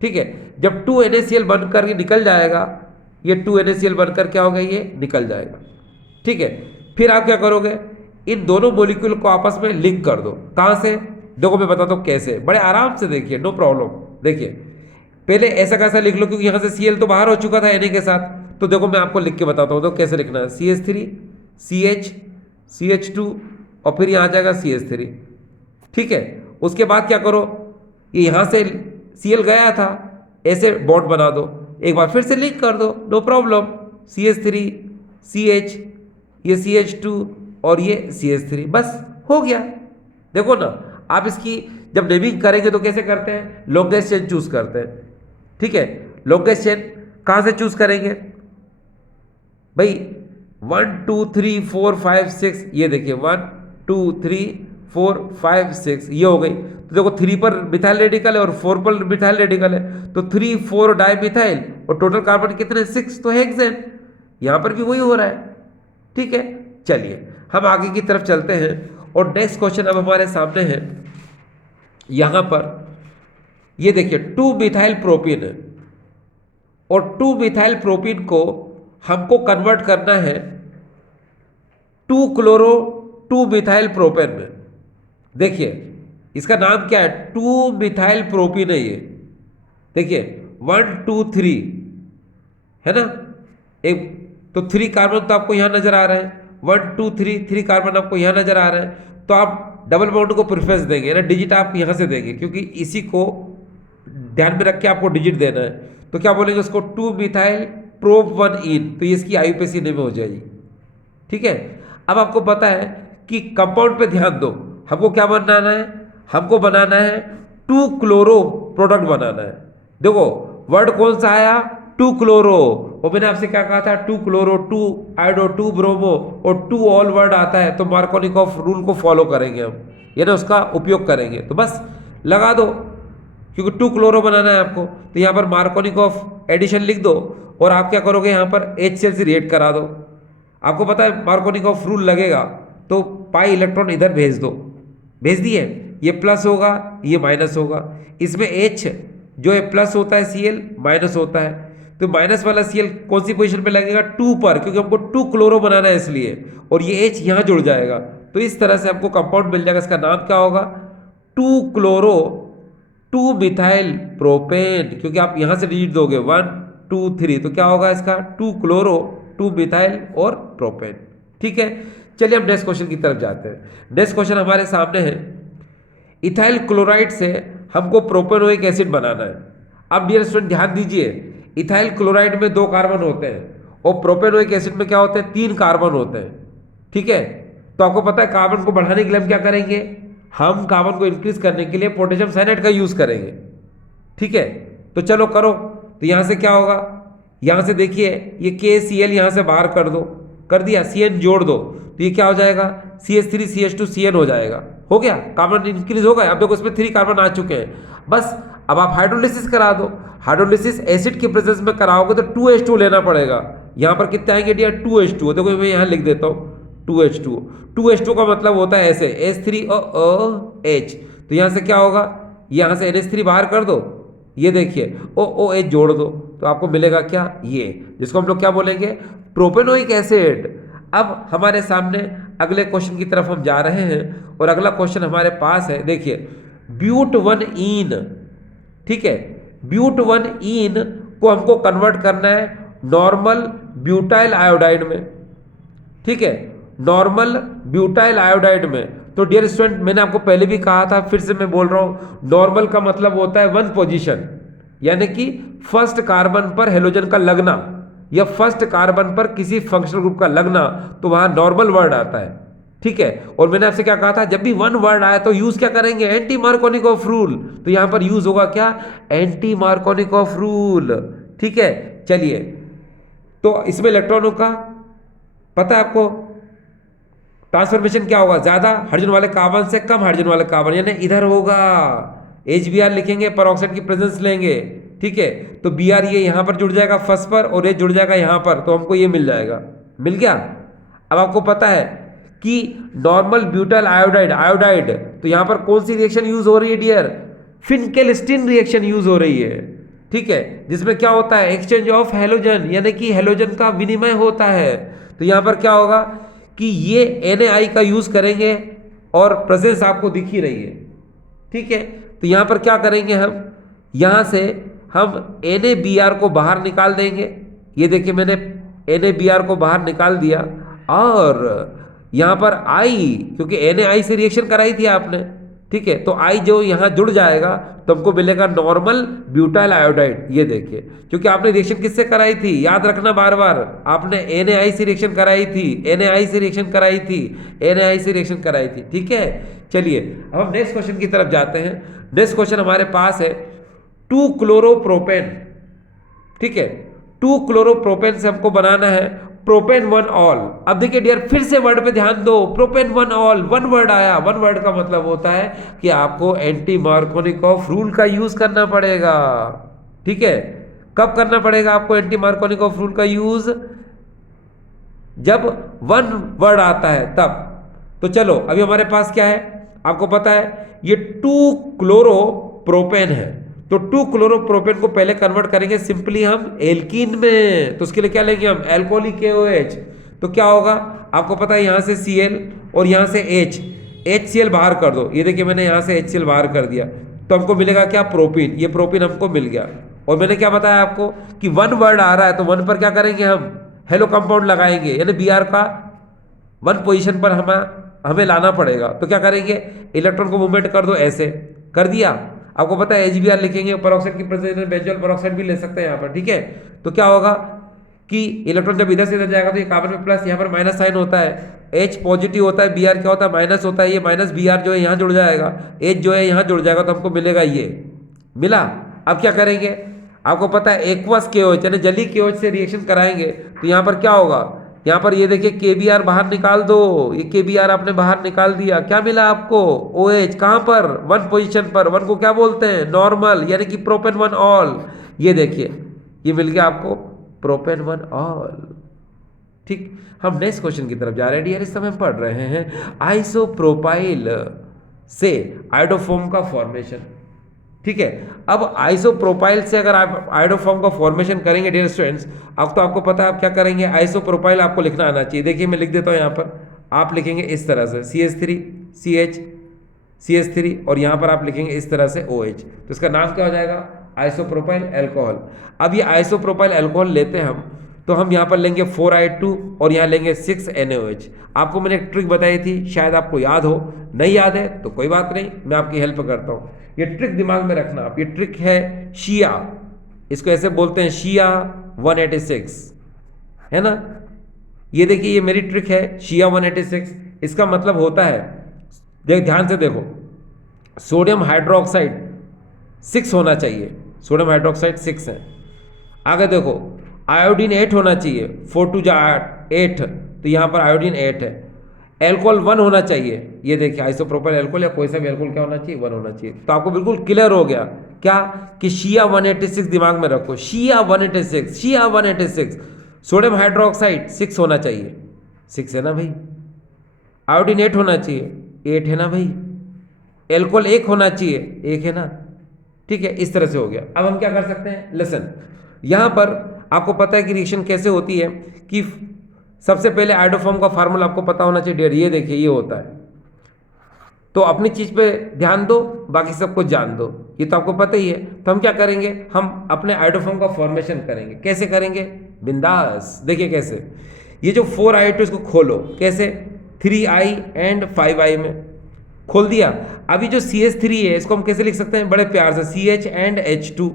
ठीक है, जब 2NaCl बनकर ये निकल जाएगा, ये 2NaCl बनकर क्या होगा, ये निकल जाएगा। ठीक है, फिर आप क्या करोगे, इन दोनों मॉलिक्यूल को आपस में लिंक कर दो। कहां से, देखो मैं बताता हूं कैसे, बड़े आराम से देखिए, नो प्रॉब्लम। देखिए पहले ऐसा कैसा लिख लो, क्योंकि यहां से Cl तो बाहर हो चुका था Na के साथ, तो देखो मैं आपको लिख के बताता हूं, तो कैसे लिखना है, CH3 CH CH2 और फिर यहां आ जाएगा CH3। ठीक है, उसके बाद क्या करो, ये यहां से Cl गया था, ऐसे बॉन्ड बना दो, एक बार फिर से लिंक कर दो, नो प्रॉब्लम, CH3 CH, ये CH2 और ये CH3, बस हो गया। देखो ना, आप इसकी जब नेमिंग करेंगे तो कैसे करते हैं, लॉन्गेस्ट चेन चूज करते हैं। ठीक है, लॉन्गेस्ट चेन कहां से चूज करेंगे भाई, 1 2 3 4 5 6, ये देखिए 1 2 3 4 5 6, ये हो गई। तो देखो 3 पर मिथाइल रेडिकल है और 4 पर मिथाइल रेडिकल है, तो 3 4 डाई मिथाइल, और टोटल कार्बन कितने, 6, तो हेक्सेन। यहां पर भी वही हो रहा है। ठीक है, चलिए हम आगे की तरफ चलते हैं, और नेक्स्ट क्वेश्चन अब हमारे सामने है। यहां पर ये देखिए 2 मिथाइल प्रोपीन है, और 2 मिथाइल प्रोपीन को हमको कन्वर्ट करना है 2 क्लोरो 2 मिथाइल प्रोपेन में। देखिए इसका नाम क्या है, 2 मिथाइल प्रोपीन है ये। देखिए 1 2 3 है ना, एक तो 3 कार्बन तो आपको यहां नजर आ रहा है, 1 2 3 3 कार्बन आपको यहां नजर आ रहा है, तो आप डबल बॉन्ड को प्रेफरेंस देंगे ना, डिजिट आप यहां से देंगे, क्योंकि इसी को ध्यान में रख के आपको डिजिट देना है। तो क्या बोलेंगे उसको, 2 मिथाइल प्रोप 1 इन, तो इसकी IUPAC नेम हो जाएगी। ठीक है, अब आपको पता है कि कंपाउंड पे ध्यान दो, हमको क्या बनाना है, हमको बनाना है 2 क्लोरो प्रोडक्ट बनाना है। देखो वर्ड कौन सा आया, 2 क्लोरो, और मैंने आपसे क्या कहा था, 2 क्लोरो 2 आयोडो 2 ब्रोमो और 2 ऑल वर्ड आता है, तो मार्कोनिकॉफ रूल को फॉलो करेंगे हम, ये ना उसका उपयोग करेंगे। तो बस लगा दो, क्योंकि 2 क्लोरो बनाना है आपको, तो यहाँ पर मार्कोनिकॉफ एडिशन लिख दो, और आप क्या करोगे, यहाँ पर HCl से रिएक्ट करा दो। आपको पता है मार्कोनिकॉफ रूल लगेगा, तो पाई इलेक्ट्रॉन इधर भेज दो, भेज दिए, ये प्लस होगा ये माइनस होगा, इसमें H जो है प्लस होता है, Cl माइनस होता है, तो माइनस वाला Cl कौन सी पोजीशन पे लगेगा, 2 पर, क्योंकि हमको 2 क्लोरो बनाना है इसलिए, और ये H यहाँ जुड़ जाएगा। तो इस तरह से हमको कंपाउंड मिल जाएगा, इसका नाम क्या होगा, 2 क्लोरो 2 मिथाइल प्रोपेन, क्योंकि आप यहां से डिजिट दोगे 1 2 3, तो क्या होगा इसका, 2 क्लोरो 2 मिथाइल और प्रोपेन। ठीक है, चलिए हम नेक्स्ट क्वेश्चन की तरफ जाते हैं। नेक्स्ट क्वेश्चन हमारे सामने है, इथाइल क्लोराइड से हमको प्रोपेनोइक एसिड बनाना है। अब डियर स्टूडेंट ध्यान दीजिए, इथाइल क्लोराइड में 2 कार्बन होते हैं, और प्रोपेनोइक एसिड में क्या होते हैं, 3 कार्बन होते हैं। ठीक है, तो आपको पता है कार्बन को बढ़ाने के लिए हम क्या करेंगे, हम कार्बन को इंक्रीज करने के लिए पोटेशियम साइनाइड का यूज करेंगे। ठीक है, तो चलो करो, तो यहां से क्या होगा, यहां से देखिए ये KCl यहां से बाहर कर दो, कर दिया, CN जोड़ दो, तो ये क्या हो जाएगा, CH3 CH2 CN हो जाएगा, हो गया, कार्बन इंक्रीज हो गया। अब देखो इसमें 3 कार्बन आ चुके हैं, बस अब आप हाइड्रोलिसिस करा दो। हाइड्रोलिसिस एसिड की प्रेजेंस में कराओगे तो 2H2 लेना पड़ेगा। यहां पर कितने आएंगे डियर, 2H2, देखो मैं यहां लिख देता हूं 2H2। 2H2 का मतलब होता है ऐसे H3OH, तो यहां से क्या होगा, यहां से NH3 बाहर कर दो, ये देखिए OH जोड़ दो, तो आपको मिलेगा क्या, ये जिसको हम लोग क्या बोलेंगे, प्रोपेनोइक एसिड। अब हमारे सामने अगले क्वेश्चन की तरफ हम जा रहे हैं, और अगला क्वेश्चन हमारे पास है, देखिए ब्यूट 1 इन। ठीक है, ब्यूट 1 इन को हमको कन्वर्ट करना है नॉर्मल ब्यूटाइल आयोडाइड में, ठीक है, नॉर्मल ब्यूटाइल आयोडाइड में। तो डियर स्टूडेंट, मैंने आपको पहले भी कहा था, फिर से मैं बोल रहा हूं, नॉर्मल का मतलब होता है वन पोजीशन, यानी कि फर्स्ट कार्बन पर हेलोजन का लगना या फर्स्ट कार्बन पर किसी फंक्शनल ग्रुप का लगना, तो वहां नॉर्मल वर्ड आता है, ठीक है। और मैंने आपसे क्या कहा था, जब भी वन वर्ड आए तो यूज क्या करेंगे, एंटी मार्कोनिकॉफ रूल। तो यहां पर यूज होगा क्या, एंटी मार्कोनिकॉफ रूल, ठीक है। चलिए, तो इसमें इलेक्ट्रॉनों का पता है आपको ट्रांसफॉर्मेशन क्या होगा, ज्यादा हाइड्रोजन वाले कार्बन से कम हाइड्रोजन वाले कार्बन, यानी इधर होगा HBr लिखेंगे, परऑक्साइड की प्रेजेंस लेंगे, ठीक है। तो Br ये यहां पर जुड़ जाएगा फर्स्ट पर और ये जुड़ जाएगा यहां पर, तो हमको ये मिल जाएगा, मिल गया। अब आपको पता है कि नॉर्मल ब्यूटाइल आयोडाइड आयोडाइड, तो यहां पर कौन सी रिएक्शन यूज हो रही है डियर, फिनकेलस्टीन रिएक्शन यूज हो रही है, ठीक है, जिसमें क्या होता है, एक्सचेंज ऑफ हेलोजन, यानी कि हेलोजन का विनिमय होता है। तो यहां पर क्या होगा कि ये Na का यूज करेंगे और प्रेजेंस आपको दिख ही रही है, ठीक है। तो यहां पर क्या करेंगे, हम यहां से हम NaBr को बाहर निकाल देंगे, ये देखिए मैंने NaBr को बाहर निकाल दिया, और यहां पर I, क्योंकि Na से रिएक्शन कराई थी आपने, ठीक है, तो I जो यहां जुड़ जाएगा तो हमको मिलेगा नॉर्मल ब्यूटाइल आयोडाइड। ये देखिए, क्योंकि आपने रिएक्शन किससे कराई थी, याद रखना बार बार, आपने Na से रिएक्शन कराई थी, Na से रिएक्शन कराई थी, Na से रिएक्शन कराई थी, ठीक है। चलिए, अब हम नेक्स्ट क्वेश्चन की तरफ जाते हैं। नेक्स्ट क्वेश्चन हमारे पास है 2 क्लोरोप्रोपेन, ठीक है, 2 क्लोरोप्रोपेन से हमको बनाना है प्रोपेन 1 ऑल। अब देखिए डियर, फिर से वर्ड पे ध्यान दो, प्रोपेन 1 ऑल, वन वर्ड आया, वन वर्ड का मतलब होता है कि आपको एंटी मार्कोनिकॉफ रूल का यूज करना पड़ेगा, ठीक है। कब करना पड़ेगा आपको एंटी मार्कोनिकॉफ रूल का यूज, जब वन वर्ड आता है तब। तो चलो, अभी हमारे पास क्या है, आपको पता है ये 2 क्लोरोप्रोपेन है, तो 2 क्लोरोप्रोपेन को पहले कन्वर्ट करेंगे सिंपली हम एल्कीन में, तो उसके लिए क्या लेंगे हम, एल्कोहलिक KOH। तो क्या होगा, आपको पता है यहां से Cl और यहां से H, HCl बाहर कर दो, ये देखिए मैंने यहां से HCl बाहर कर दिया, तो हमको मिलेगा क्या, प्रोपीन। ये प्रोपीन हमको मिल गया। और मैंने क्या बताया आपको कि वन वर्ड आ रहा है, तो वन पर क्या करेंगे हम, हेलो कंपाउंड लगाएंगे, यानी Br का वन पोजीशन पर हमें लाना पड़ेगा। तो क्या करेंगे, इलेक्ट्रॉन को मूवमेंट कर दो, ऐसे कर दिया। आपको पता है HBr लिखेंगे, परऑक्साइड की प्रेजेंस में बेंजोल परऑक्साइड भी ले सकते हैं यहाँ पर, ठीक है। तो क्या होगा कि इलेक्ट्रॉन जब इधर से इधर जाएगा तो ये कार्बन में प्लस, यहाँ पर माइनस साइन होता है, H पॉजिटिव होता है, Br क्या होता है, माइनस होता है, ये माइनस Br जो है यहाँ जुड़ जाएगा, H जो है यहाँ जुड़ जाएगा, तो हमको मिलेगा ये मिला। अब क्या करेंगे, आपको पता है एक्वस KOH यानी जली KOH से रिएक्शन कराएंगे, तो यहाँ पर क्या होगा, यहाँ पर ये देखिए KBr बाहर निकाल दो, ये KBr आपने बाहर निकाल दिया, क्या मिला आपको, OH, कहाँ पर, वन पोजीशन पर, वन को क्या बोलते हैं, नॉर्मल, यानी कि प्रोपेन 1 ऑल। ये देखिए ये मिल गया आपको प्रोपेन 1 ऑल, ठीक। हम नेक्स्ट क्वेश्चन की तरफ जा रहे हैं डियर। इस समय हम पढ़ रहे हैं आइसोप्रोपाइल से आयोडोफॉर्म का फॉर्मेशन, ठीक है। अब आइसोप्रोपाइल से अगर आप आयोडोफॉर्म का फॉर्मेशन करेंगे डियर स्टूडेंट्स, अब तो आपको पता है आप क्या करेंगे, आइसोप्रोपाइल आपको लिखना आना चाहिए। देखिए मैं लिख देता हूं, यहाँ पर आप लिखेंगे इस तरह से CH3 CH CH3, और यहाँ पर आप लिखेंगे इस तरह से OH, तो इसका नाम क्या हो जाएगा, आइसोप्रोपाइल अल्कोहल। अब ये आइसोप्रोपाइल अल्कोहल लेते हैं हम, तो हम यहाँ पर लेंगे 4I2 और यहाँ लेंगे 6NaOH। आपको मैंने एक ट्रिक बताई थी, शायद आपको याद हो, नहीं याद है तो कोई बात नहीं, मैं आपकी हेल्प करता हूँ। ये ट्रिक दिमाग में रखना आप, ये ट्रिक है शिया, इसको ऐसे बोलते हैं शिया 186, है ना। ये देखिए ये मेरी ट्रिक है शिया 186। इसका मतलब होता है, ध्यान से देखो, सोडियम हाइड्रोक्साइड 6 होना चाहिए, सोडियम हाइड्रोक्साइड 6 है। आगे देखो आयोडीन 8 होना चाहिए, 4 2 8, तो यहाँ पर आयोडीन 8 है। एल्कोहल 1 होना चाहिए, ये देखिए आइसोप्रोपाइल अल्कोहल या कोई सा भी अल्कोहल क्या होना चाहिए, 1 होना चाहिए। तो आपको बिल्कुल क्लियर हो गया क्या कि शिया 186 दिमाग में रखो, शिया 186, शिया 186, सोडियम हाइड्रोक्साइड 6 होना चाहिए, 6 है ना भाई, आयोडीन 8 होना चाहिए, 8 है ना भाई, एल्कोहल 1 होना चाहिए, 1 है ना, ठीक है। इस तरह से हो गया। अब हम क्या कर सकते हैं, लिसन, यहां पर आपको पता है कि रिएक्शन कैसे होती है, कि सबसे पहले आयोडोफॉर्म का फार्मूला आपको पता होना चाहिए डियर। ये देखिए ये होता है तो अपनी चीज़ पे ध्यान दो, बाकी सबको जान दो, ये तो आपको पता ही है। तो हम क्या करेंगे, हम अपने आइडोफॉर्म का फॉर्मेशन करेंगे। कैसे करेंगे, बिंदास। देखिए कैसे, ये जो 4i तो इसको खोलो, कैसे 3i एंड 5i में खोल दिया। अभी जो CH3 है इसको हम कैसे लिख सकते हैं, बड़े प्यार से CH एंड H2।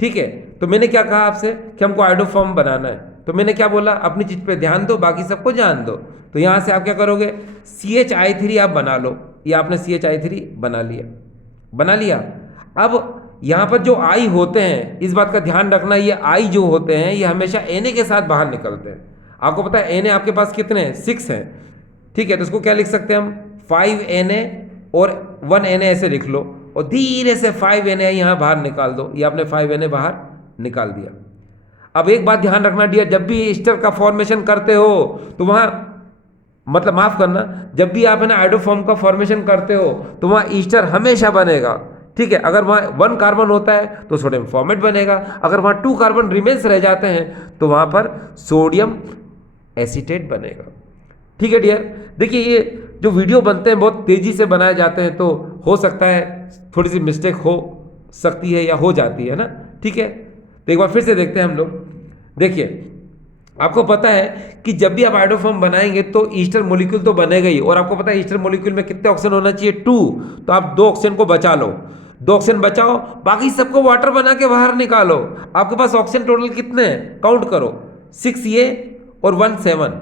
ठीक है, तो मैंने क्या कहा आपसे कि हमको आइडोफॉर्म बनाना है, तो मैंने क्या बोला, अपनी चीज़ पे ध्यान दो, बाकी सबको जान दो। तो यहाँ से आप क्या करोगे, CHI3 आप बना लो। ये आपने CHI3 बना लिया, बना लिया। अब यहाँ पर जो आई होते हैं, इस बात का ध्यान रखना, ये आई जो होते हैं ये हमेशा Na के साथ बाहर निकलते हैं। आपको पता है Na आपके पास कितने हैं, 6 हैं। ठीक है, तो इसको क्या लिख सकते हैं हम, 5Na और 1Na ऐसे लिख लो, और धीरे से 5Na यहाँ बाहर निकाल दो। ये आपने 5Na बाहर निकाल दिया। अब एक बात ध्यान रखना डियर, जब भी ईस्टर का फॉर्मेशन करते हो तो वहाँ, मतलब माफ करना, जब भी आप है ना आइडोफॉर्म का फॉर्मेशन करते हो तो वहाँ ईस्टर हमेशा बनेगा। ठीक है, अगर वहाँ 1 कार्बन होता है तो सोडियम फॉर्मेट बनेगा, अगर वहाँ 2 कार्बन रिमेन्स रह जाते हैं तो वहाँ पर सोडियम एसीटेट बनेगा। ठीक है डियर, देखिए ये जो वीडियो बनते हैं बहुत तेज़ी से बनाए जाते हैं, तो हो सकता है थोड़ी सी मिस्टेक हो सकती है या हो जाती है ना। ठीक है, तो एक बार फिर से देखते हैं हम लोग। देखिए, आपको पता है कि जब भी आप आइडोफॉर्म बनाएंगे तो ईस्टर मॉलिक्यूल तो बनेगा ही, और आपको पता है ईस्टर मॉलिक्यूल में कितने ऑक्सीजन होना चाहिए, 2। तो आप 2 ऑक्सीजन को बचा लो, 2 ऑक्सीजन बचाओ, बाकी सबको वाटर बना के बाहर निकालो। आपके पास ऑक्सीजन टोटल कितने हैं, काउंट करो, 6 ये और 1 7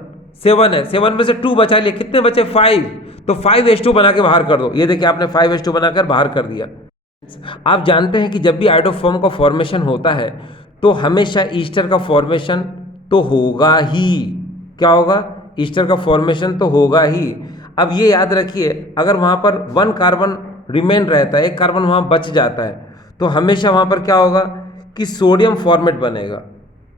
है। 7 में से 2 बचा लिए, कितने बचे, 5। तो 5H2 बना के बाहर कर दो। ये देखिए आपने 5H2 बनाकर बाहर कर दिया। आप जानते हैं कि जब भी आइडोफॉर्म का फॉर्मेशन होता है तो हमेशा ईस्टर का फॉर्मेशन तो होगा ही। क्या होगा, ईस्टर का फॉर्मेशन तो होगा ही। अब ये याद रखिए, अगर वहाँ पर 1 कार्बन रिमेन रहता है, 1 कार्बन वहाँ बच जाता है, तो हमेशा वहाँ पर क्या होगा कि सोडियम फॉर्मेट बनेगा।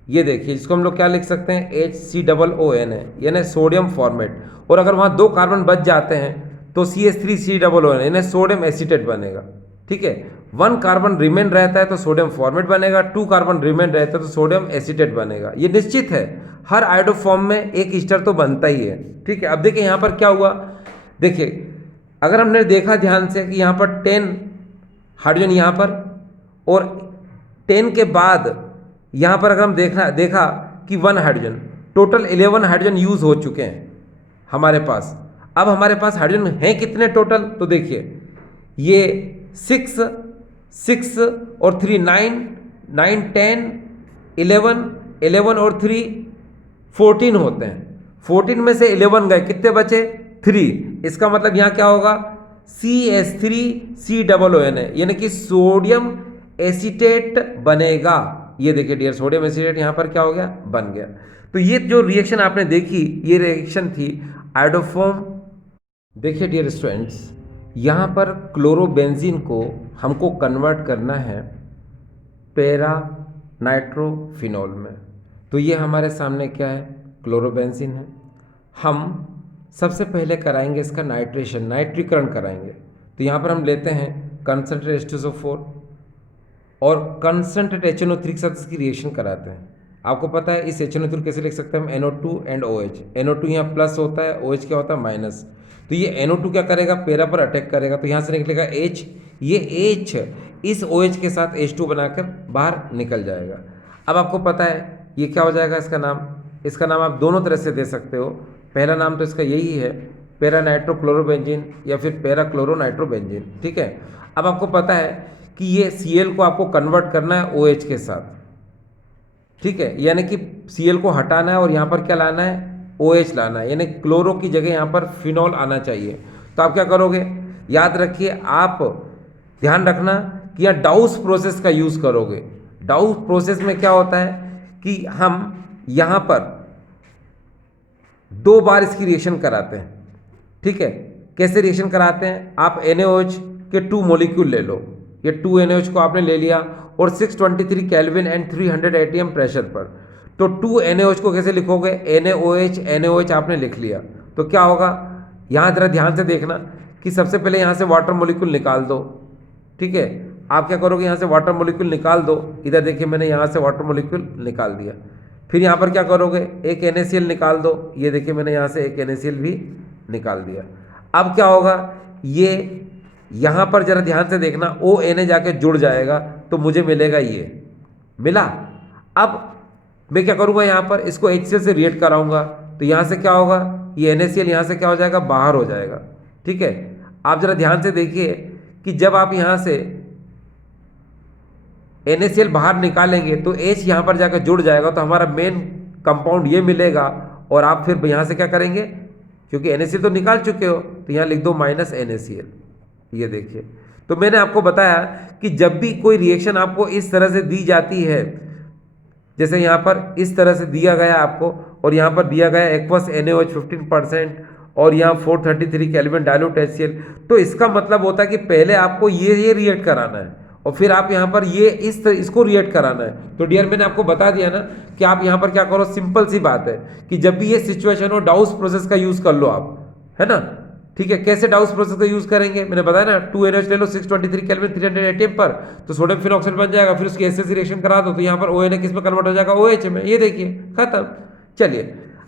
ये देखिए, इसको हम लोग क्या लिख सकते हैं, HCOON है, यानी सोडियम फॉर्मेट। और अगर वहाँ 2 कार्बन बच जाते हैं तो CH3COON यानी सोडियम एसीटेट बनेगा। ठीक है, 1 कार्बन रिमेन रहता है तो सोडियम फॉर्मेट बनेगा, 2 कार्बन रिमेन रहता है तो सोडियम एसीटेट बनेगा। ये निश्चित है, हर आइडोफॉर्म में एक ईस्टर तो बनता ही है। ठीक है, अब देखिए यहाँ पर क्या हुआ। देखिए, अगर हमने देखा ध्यान से कि यहाँ पर 10 हाइड्रोजन यहाँ पर, और 10 के बाद यहाँ पर अगर हम देखा कि 1 हाइड्रोजन, टोटल 11 हाइड्रोजन यूज हो चुके हैं हमारे पास। अब हमारे पास हाइड्रोजन हैं कितने टोटल, तो देखिए ये 6 और 3 9 9 10 11 और 3 14 होते हैं। 14 में से 11 गए, कितने बचे, 3। इसका मतलब यहाँ क्या होगा, CH3COON है, यानी कि सोडियम एसीटेट बनेगा। ये देखिए डियर, सोडियम एसीटेट यहाँ पर क्या हो गया, बन गया। तो ये जो रिएक्शन आपने देखी, ये रिएक्शन थी आइडोफॉर्म। देखिए डियर स्टूडेंट्स, यहाँ पर क्लोरोबेंजीन को हमको कन्वर्ट करना है पैरा नाइट्रोफिनॉल में। तो ये हमारे सामने क्या है, क्लोरोबेंजीन है। हम सबसे पहले कराएंगे इसका नाइट्रेशन, नाइट्रीकरण कराएंगे। तो यहाँ पर हम लेते हैं कंसंट्रेट H2SO4 और कंसंट्रेट HNO3 के साथ इसकी रिएक्शन कराते हैं। आपको पता है इस HNO3 कैसे लिख सकते हैं हम, NO2 एंड OH। NO2 यहाँ प्लस होता है, OH क्या होता है, माइनस। तो ये NO2 क्या करेगा, पैरा पर अटैक करेगा, तो यहाँ से निकलेगा H। ये H इस OH के साथ H2 बनाकर बाहर निकल जाएगा। अब आपको पता है ये क्या हो जाएगा, इसका नाम आप दोनों तरह से दे सकते हो। पहला नाम तो इसका यही है, पैरा नाइट्रोक्लोरोबेंजीन या फिर पैरा क्लोरोनाइट्रोबेंजीन। ठीक है, अब आपको पता है कि ये Cl को आपको कन्वर्ट करना है OH के साथ। ठीक है, यानी कि Cl को हटाना है और यहाँ पर क्या लाना है, OH लाना है, यानी क्लोरो की जगह यहाँ पर फिनॉल आना चाहिए। तो आप क्या करोगे, याद रखिए, आप ध्यान रखना कि यहाँ डाउस प्रोसेस का यूज़ करोगे। डाउस प्रोसेस में क्या होता है कि हम यहाँ पर 2 बार इसकी रिएक्शन कराते हैं। ठीक है, कैसे रिएक्शन कराते हैं, आप NaOH के 2 मॉलिक्यूल ले लो। ये 2 NaOH को आपने ले लिया और 623 केल्विन एंड 300 ATM प्रेशर पर। तो 2 NaOH को कैसे लिखोगे, NaOH आपने लिख लिया। तो क्या होगा, यहाँ जरा ध्यान से देखना कि सबसे पहले यहाँ से वाटर मॉलिक्यूल निकाल दो। ठीक है, आप क्या करोगे, यहाँ से वाटर मॉलिक्यूल निकाल दो। इधर देखिए मैंने यहाँ से वाटर मॉलिक्यूल निकाल दिया। फिर यहाँ पर क्या करोगे, एक NaCl निकाल दो। ये देखिए मैंने यहाँ से एक NaCl भी निकाल दिया। अब क्या होगा, ये यहाँ पर जरा ध्यान से देखना, ओ एन जाके जुड़ जाएगा तो मुझे मिलेगा ये, मिला। अब मैं क्या करूँगा, यहाँ पर इसको HCl से रिएक्ट कराऊंगा तो यहाँ से क्या होगा, ये NaCl यहाँ से क्या हो जाएगा, बाहर हो जाएगा। ठीक है, आप जरा ध्यान से देखिए कि जब आप यहाँ से NaCl बाहर निकालेंगे तो H यहाँ पर जाकर जुड़ जाएगा तो हमारा मेन कंपाउंड ये मिलेगा। और आप फिर यहाँ से क्या करेंगे, क्योंकि NaCl तो निकाल चुके हो तो यहाँ लिख दो -NaCl। ये देखिए, तो मैंने आपको बताया कि जब भी कोई रिएक्शन आपको इस तरह से दी जाती है, जैसे यहाँ पर इस तरह से दिया गया आपको, और यहाँ पर दिया गया एक्वस NaOH 15% और यहाँ 433 केल्विन डाइल्यूट HCl, तो इसका मतलब होता है कि पहले आपको ये रिएक्ट कराना है और फिर आप यहाँ पर ये इसको रिएक्ट कराना है। तो डियर मैंने आपको बता दिया ना कि आप यहाँ पर क्या करो, सिंपल सी बात है कि जब भी ये सिचुएशन हो डाउस प्रोसेस का यूज कर लो आप, है ना। ठीक है, कैसे डाउस प्रोसेस का यूज करेंगे, मैंने बताया ना, 2NaOH ले लो 623 केल्विन 300 atm पर, तो सोडियम फिनॉक्साइड बन जाएगा, फिर उसकी एसिड रिएक्शन करा दो तो यहाँ पर ONA किस में कन्वर्ट हो जाएगा, OH में। ये देखिए खत्म। चलिए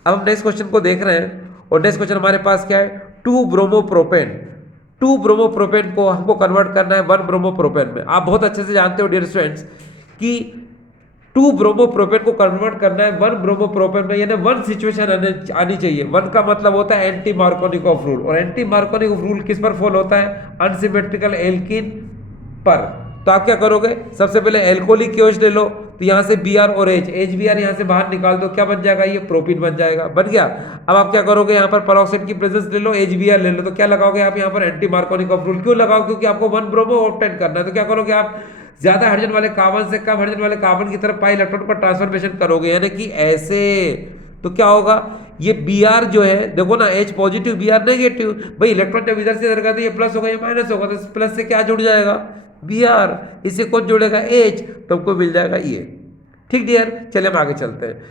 अब हम नेक्स्ट क्वेश्चन को देख रहे हैं, और नेक्स्ट क्वेश्चन हमारे पास क्या है, 2 ब्रोमोप्रोपेन। 2 ब्रोमोप्रोपेन को हमको कन्वर्ट करना है 1 ब्रोमोप्रोपेन में। आप बहुत अच्छे से जानते हो डियर स्टूडेंट्स कि 2 ब्रोमोप्रोपेन को कन्वर्ट करना है 1 ब्रोमोप्रोपेन में, यानी 1 सिचुएशन आनी चाहिए। 1 का मतलब होता है एंटी मार्कोनिकॉफ रूल, और एंटी मार्कोनिकॉफ रूल किस पर फॉलो होता है, अनसिमेट्रिकल एल्कीन पर। तो आप क्या करोगे, सबसे पहले एल्कोहलिक KOH ले लो, तो यहाँ से Br और H, HBr यहाँ से बाहर निकाल दो, क्या बन जाएगा, ये प्रोपीन बन जाएगा, बन गया। अब आप क्या करोगे, यहाँ पर पेरोक्साइड की प्रेजेंस ले लो, HBr ले लो, तो क्या लगाओगे आप यहाँ पर एंटी मार्कोनिकॉफ रूल। क्यों लगाओ, क्योंकि आपको 1 ब्रोमो ऑब्टेन करना है। तो क्या करोगे आप, ज्यादा हाइड्रोजन वाले कार्बन से कम हाइड्रोजन वाले कार्बन की तरफ पाई इलेक्ट्रॉन का ट्रांसफॉर्मेशन करोगे, यानी कि ऐसे। तो क्या होगा, ये Br जो है देखो ना, H पॉजिटिव Br नेगेटिव, भाई इलेक्ट्रॉन जब इधर से इधर गया तो ये प्लस होगा, ये माइनस होगा, तो प्लस से क्या जुड़ जाएगा, Br, इससे कौन जुड़ेगा, H, तो हमको मिल जाएगा ये। ठीक डियर, चलिए हम आगे चलते हैं।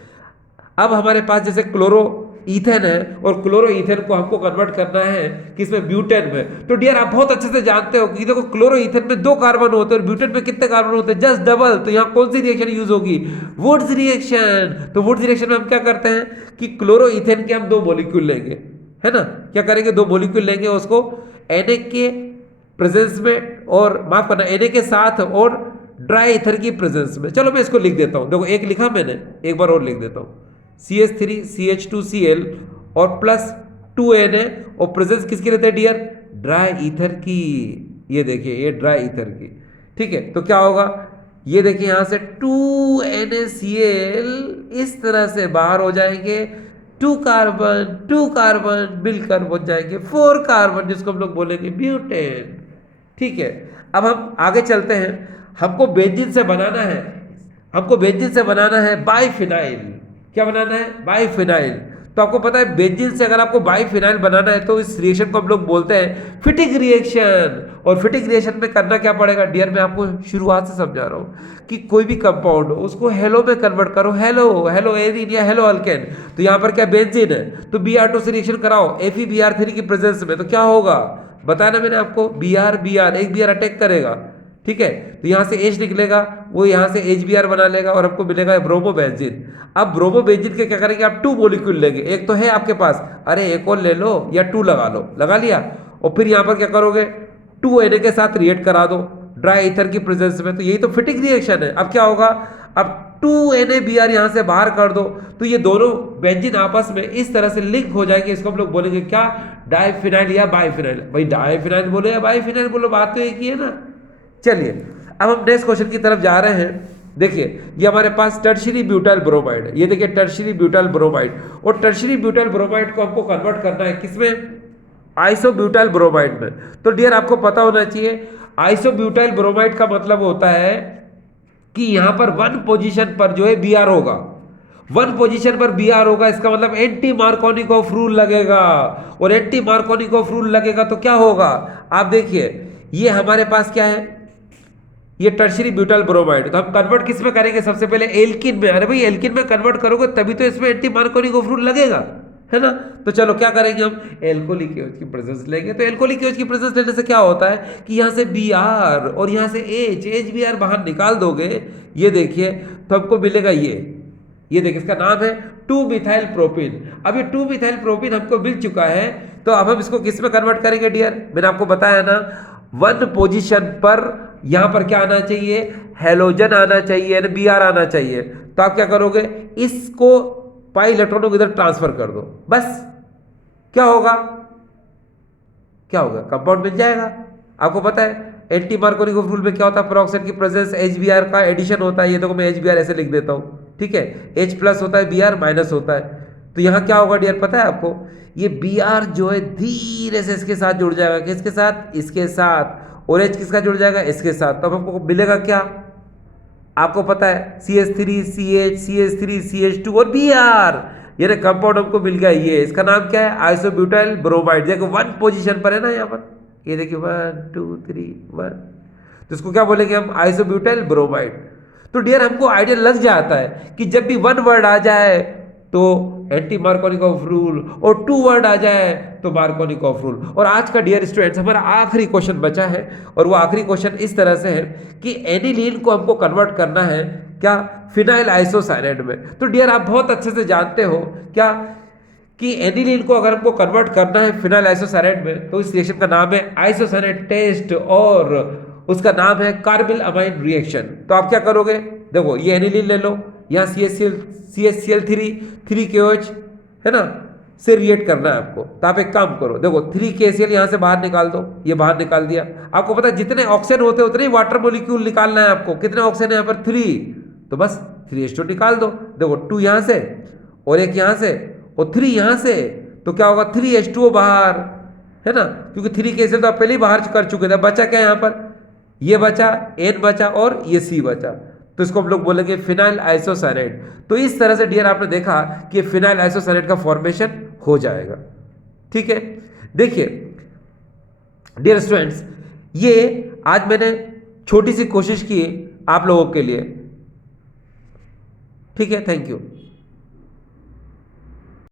अब हमारे पास जैसे क्लोरो ईथेन है, और क्लोरो ईथेन को हमको कन्वर्ट करना है किसमें, ब्यूटेन में। तो डियर आप बहुत अच्छे से जानते हो कि देखो क्लोरो ईथेन में 2 कार्बन होते हैं और ब्यूटेन में कितने कार्बन होते हैं, जस्ट डबल। तो यहाँ कौन सी रिएक्शन यूज होगी, वुड्स रिएक्शन। तो वुड्स रिएक्शन में हम क्या करते हैं कि क्लोरो ईथेन के हम 2 मॉलिक्यूल लेंगे, है ना, क्या करेंगे, 2 मॉलिक्यूल लेंगे, उसको Na के प्रेजेंस में, और माफ करना Na के साथ और ड्राई ईथर की प्रेजेंस में। चलो मैं इसको लिख देता हूं, देखो एक लिखा मैंने, एक बार और लिख देता हूं, CH3 CH2Cl और प्लस 2Na, और प्रेजेंस किसकी रहती है डियर, ड्राई ईथर की। ये देखिए ये ड्राई ईथर की। ठीक है, तो क्या होगा, ये देखिए यहां से 2NaCl इस तरह से बाहर हो जाएंगे, 2 कार्बन मिलकर बन जाएंगे 4 कार्बन, जिसको हम लोग बोलेंगे ब्यूटेन। ठीक है, अब हम आगे चलते हैं। हमको बेंजीन से बनाना है, हमको बेंजीन से बनाना है बाइफिनाइल। क्या बनाना है, बाइफिनाइल। तो आपको पता है बेंजीन से अगर आपको बाइफिनाइल बनाना है तो इस रिएक्शन को हम लोग बोलते हैं फिटिक रिएक्शन। और फिटिक रिएक्शन में करना क्या पड़ेगा डियर, मैं आपको शुरुआत से समझा रहा हूं कि कोई भी कंपाउंड हो उसको हेलो में कन्वर्ट करो, हेलो एरीन या हेलो अल्केन। तो यहाँ पर क्या बेंजीन है, तो Br2 से रिएक्शन कराओ FeBr3 की प्रेजेंस में, तो क्या होगा बताया ना मैंने आपको, Br एक Br अटैक करेगा। ठीक है, तो यहाँ से H निकलेगा, वो यहाँ से HBr बना लेगा और हमको मिलेगा ब्रोमोबेंजीन। अब ब्रोमोबेंजीन के क्या करेंगे आप, 2 मॉलिक्यूल लेंगे, एक तो है आपके पास, अरे एक और ले लो या 2 लगा लो, लगा लिया। और फिर यहाँ पर क्या करोगे, 2Na के साथ रिएक्ट करा दो ड्राई ईथर की प्रेजेंस में। तो यही तो फिटिक रिएक्शन है। अब क्या होगा, अब 2NaBr यहाँ से बाहर कर दो, तो ये दोनों बेंजीन आपस में इस तरह से लिंक हो जाएंगे। इसको हम लोग बोलेंगे क्या, डाइफिनाइल या बाइफिनाइल। भाई डाइफिनाइल बोलो या बाइफिनाइल बोलो, बात तो एक ही है ना। चलिए अब हम नेक्स्ट क्वेश्चन की तरफ जा रहे हैं। देखिए ये हमारे पास टर्शियरी ब्यूटाइल ब्रोमाइड, ये देखिए टर्शियरी ब्यूटाइल ब्रोमाइड, और टर्शियरी ब्यूटाइल ब्रोमाइड को हमको कन्वर्ट करना है किसमें, आइसोब्यूटाइल ब्रोमाइड में। तो डियर आपको पता होना चाहिए आइसोब्यूटाइल ब्रोमाइड का मतलब होता है कि यहां पर 1 पोजीशन पर जो है Br होगा, 1 पोजीशन पर Br होगा, इसका मतलब एंटी मार्कोनिकॉफ रूल लगेगा। और एंटी मार्कोनिकॉफ रूल लगेगा तो क्या होगा, आप देखिए ये हमारे पास क्या है, ये टर्शियरी ब्यूटाइल ब्रोमाइड। तो हम कन्वर्ट किस में करेंगे, सबसे पहले एल्किन में। अरे भाई एल्किन में कन्वर्ट करोगे तभी तो इसमें एंटी मार्कोनिकॉफ रूल लगेगा, है ना। तो चलो क्या करेंगे, हम एल्कोहलिक KOH की प्रेजेंस लेंगे। तो एल्कोहलिक KOH की प्रेजेंस लेने से क्या होता है कि यहाँ से Br और यहाँ से HBr बाहर निकाल दोगे, ये देखिए तो हमको मिलेगा ये देखिए इसका नाम है 2 मिथाइल प्रोपिन। अब ये 2 मिथाइल प्रोपिन हमको मिल चुका है तो अब हम इसको किस में कन्वर्ट करेंगे डियर? मैंने आपको बताया ना, 1 पोजीशन पर यहां पर क्या आना चाहिए, हेलोजन आना चाहिए, Br आना चाहिए। तो आप क्या करोगे, इसको पाई इलेक्ट्रॉनों को इधर ट्रांसफर कर दो, बस क्या होगा, क्या होगा, कंपाउंड मिल जाएगा। आपको पता है एंटी मार्कोनिकोव रूल में क्या होता है, पेरोक्साइड की प्रेजेंस HBr का एडिशन होता है। ये देखो मैं HBr ऐसे लिख देता हूं, ठीक है, H प्लस होता है, Br माइनस होता है। तो यहां क्या होगा डियर पता है आपको, ये Br जो है धीरे से इसके साथ जुड़ जाएगा, किसके साथ, इसके साथ, और H किसका जुड़ जाएगा, इसके साथ। तो हमको मिलेगा क्या, आपको पता है CH3 CH CH3 CH2 और Br, ये ना कंपाउंड हमको मिल गया। ये इसका नाम क्या है, आइसोब्यूटाइल ब्रोमाइड। देखो 1 पोजीशन पर है ना यहाँ पर, ये देखिए 1 2 3 1, तो इसको क्या बोलेंगे हम, आइसोब्यूटाइल ब्रोमाइड। तो डियर हमको आइडिया लग जाता है कि जब भी 1 वर्ड आ जाए तो एंटी मार्कोनिकोव रूल, और 2 वर्ड आ जाए तो मार्कोनिकोव रूल। और आज का डियर स्टूडेंट्स हमारा आखिरी क्वेश्चन बचा है, और वो आखिरी क्वेश्चन इस तरह से है कि एनिलीन को हमको कन्वर्ट करना है क्या, फिनाइल आइसोसाइनेट में। तो डियर आप बहुत अच्छे से जानते हो क्या कि एनिलीन को अगर हमको कन्वर्ट करना है फिनाइल आइसोसाइनेट में, तो इस रिएक्शन का नाम है आइसोसाइनेट टेस्ट, और उसका नाम है कार्बिल अमाइन रिएक्शन। तो आप क्या करोगे, देखो ये एनिलीन ले लो, यहाँ CHCl3 3KOH है ना, से रिएक्ट करना है आपको। तो आप एक काम करो, देखो 3KCl यहाँ से बाहर निकाल दो, ये बाहर निकाल दिया। आपको पता है जितने ऑक्सीजन होते हैं उतने ही वाटर मोलिक्यूल निकालना है आपको। कितने ऑक्सीजन है यहाँ पर, 3, तो बस 3H2 निकाल दो। देखो 2 यहाँ से और 1 यहाँ से और 3 यहाँ से, तो क्या होगा, 3H2O बाहर, है ना, क्योंकि 3KCl तो आप पहले ही बाहर कर चुके थे। बचा क्या यहाँ पर, ये बचा, N बचा और ये C बचा, तो इसको हम लोग बोलेंगे फिनाइल आइसोसाइनेट। तो इस तरह से डियर आपने देखा कि फिनाइल आइसोसाइनेट का फॉर्मेशन हो जाएगा, ठीक है। देखिए डियर स्टूडेंट्स, ये आज मैंने छोटी सी कोशिश की आप लोगों के लिए, ठीक है, थैंक यू।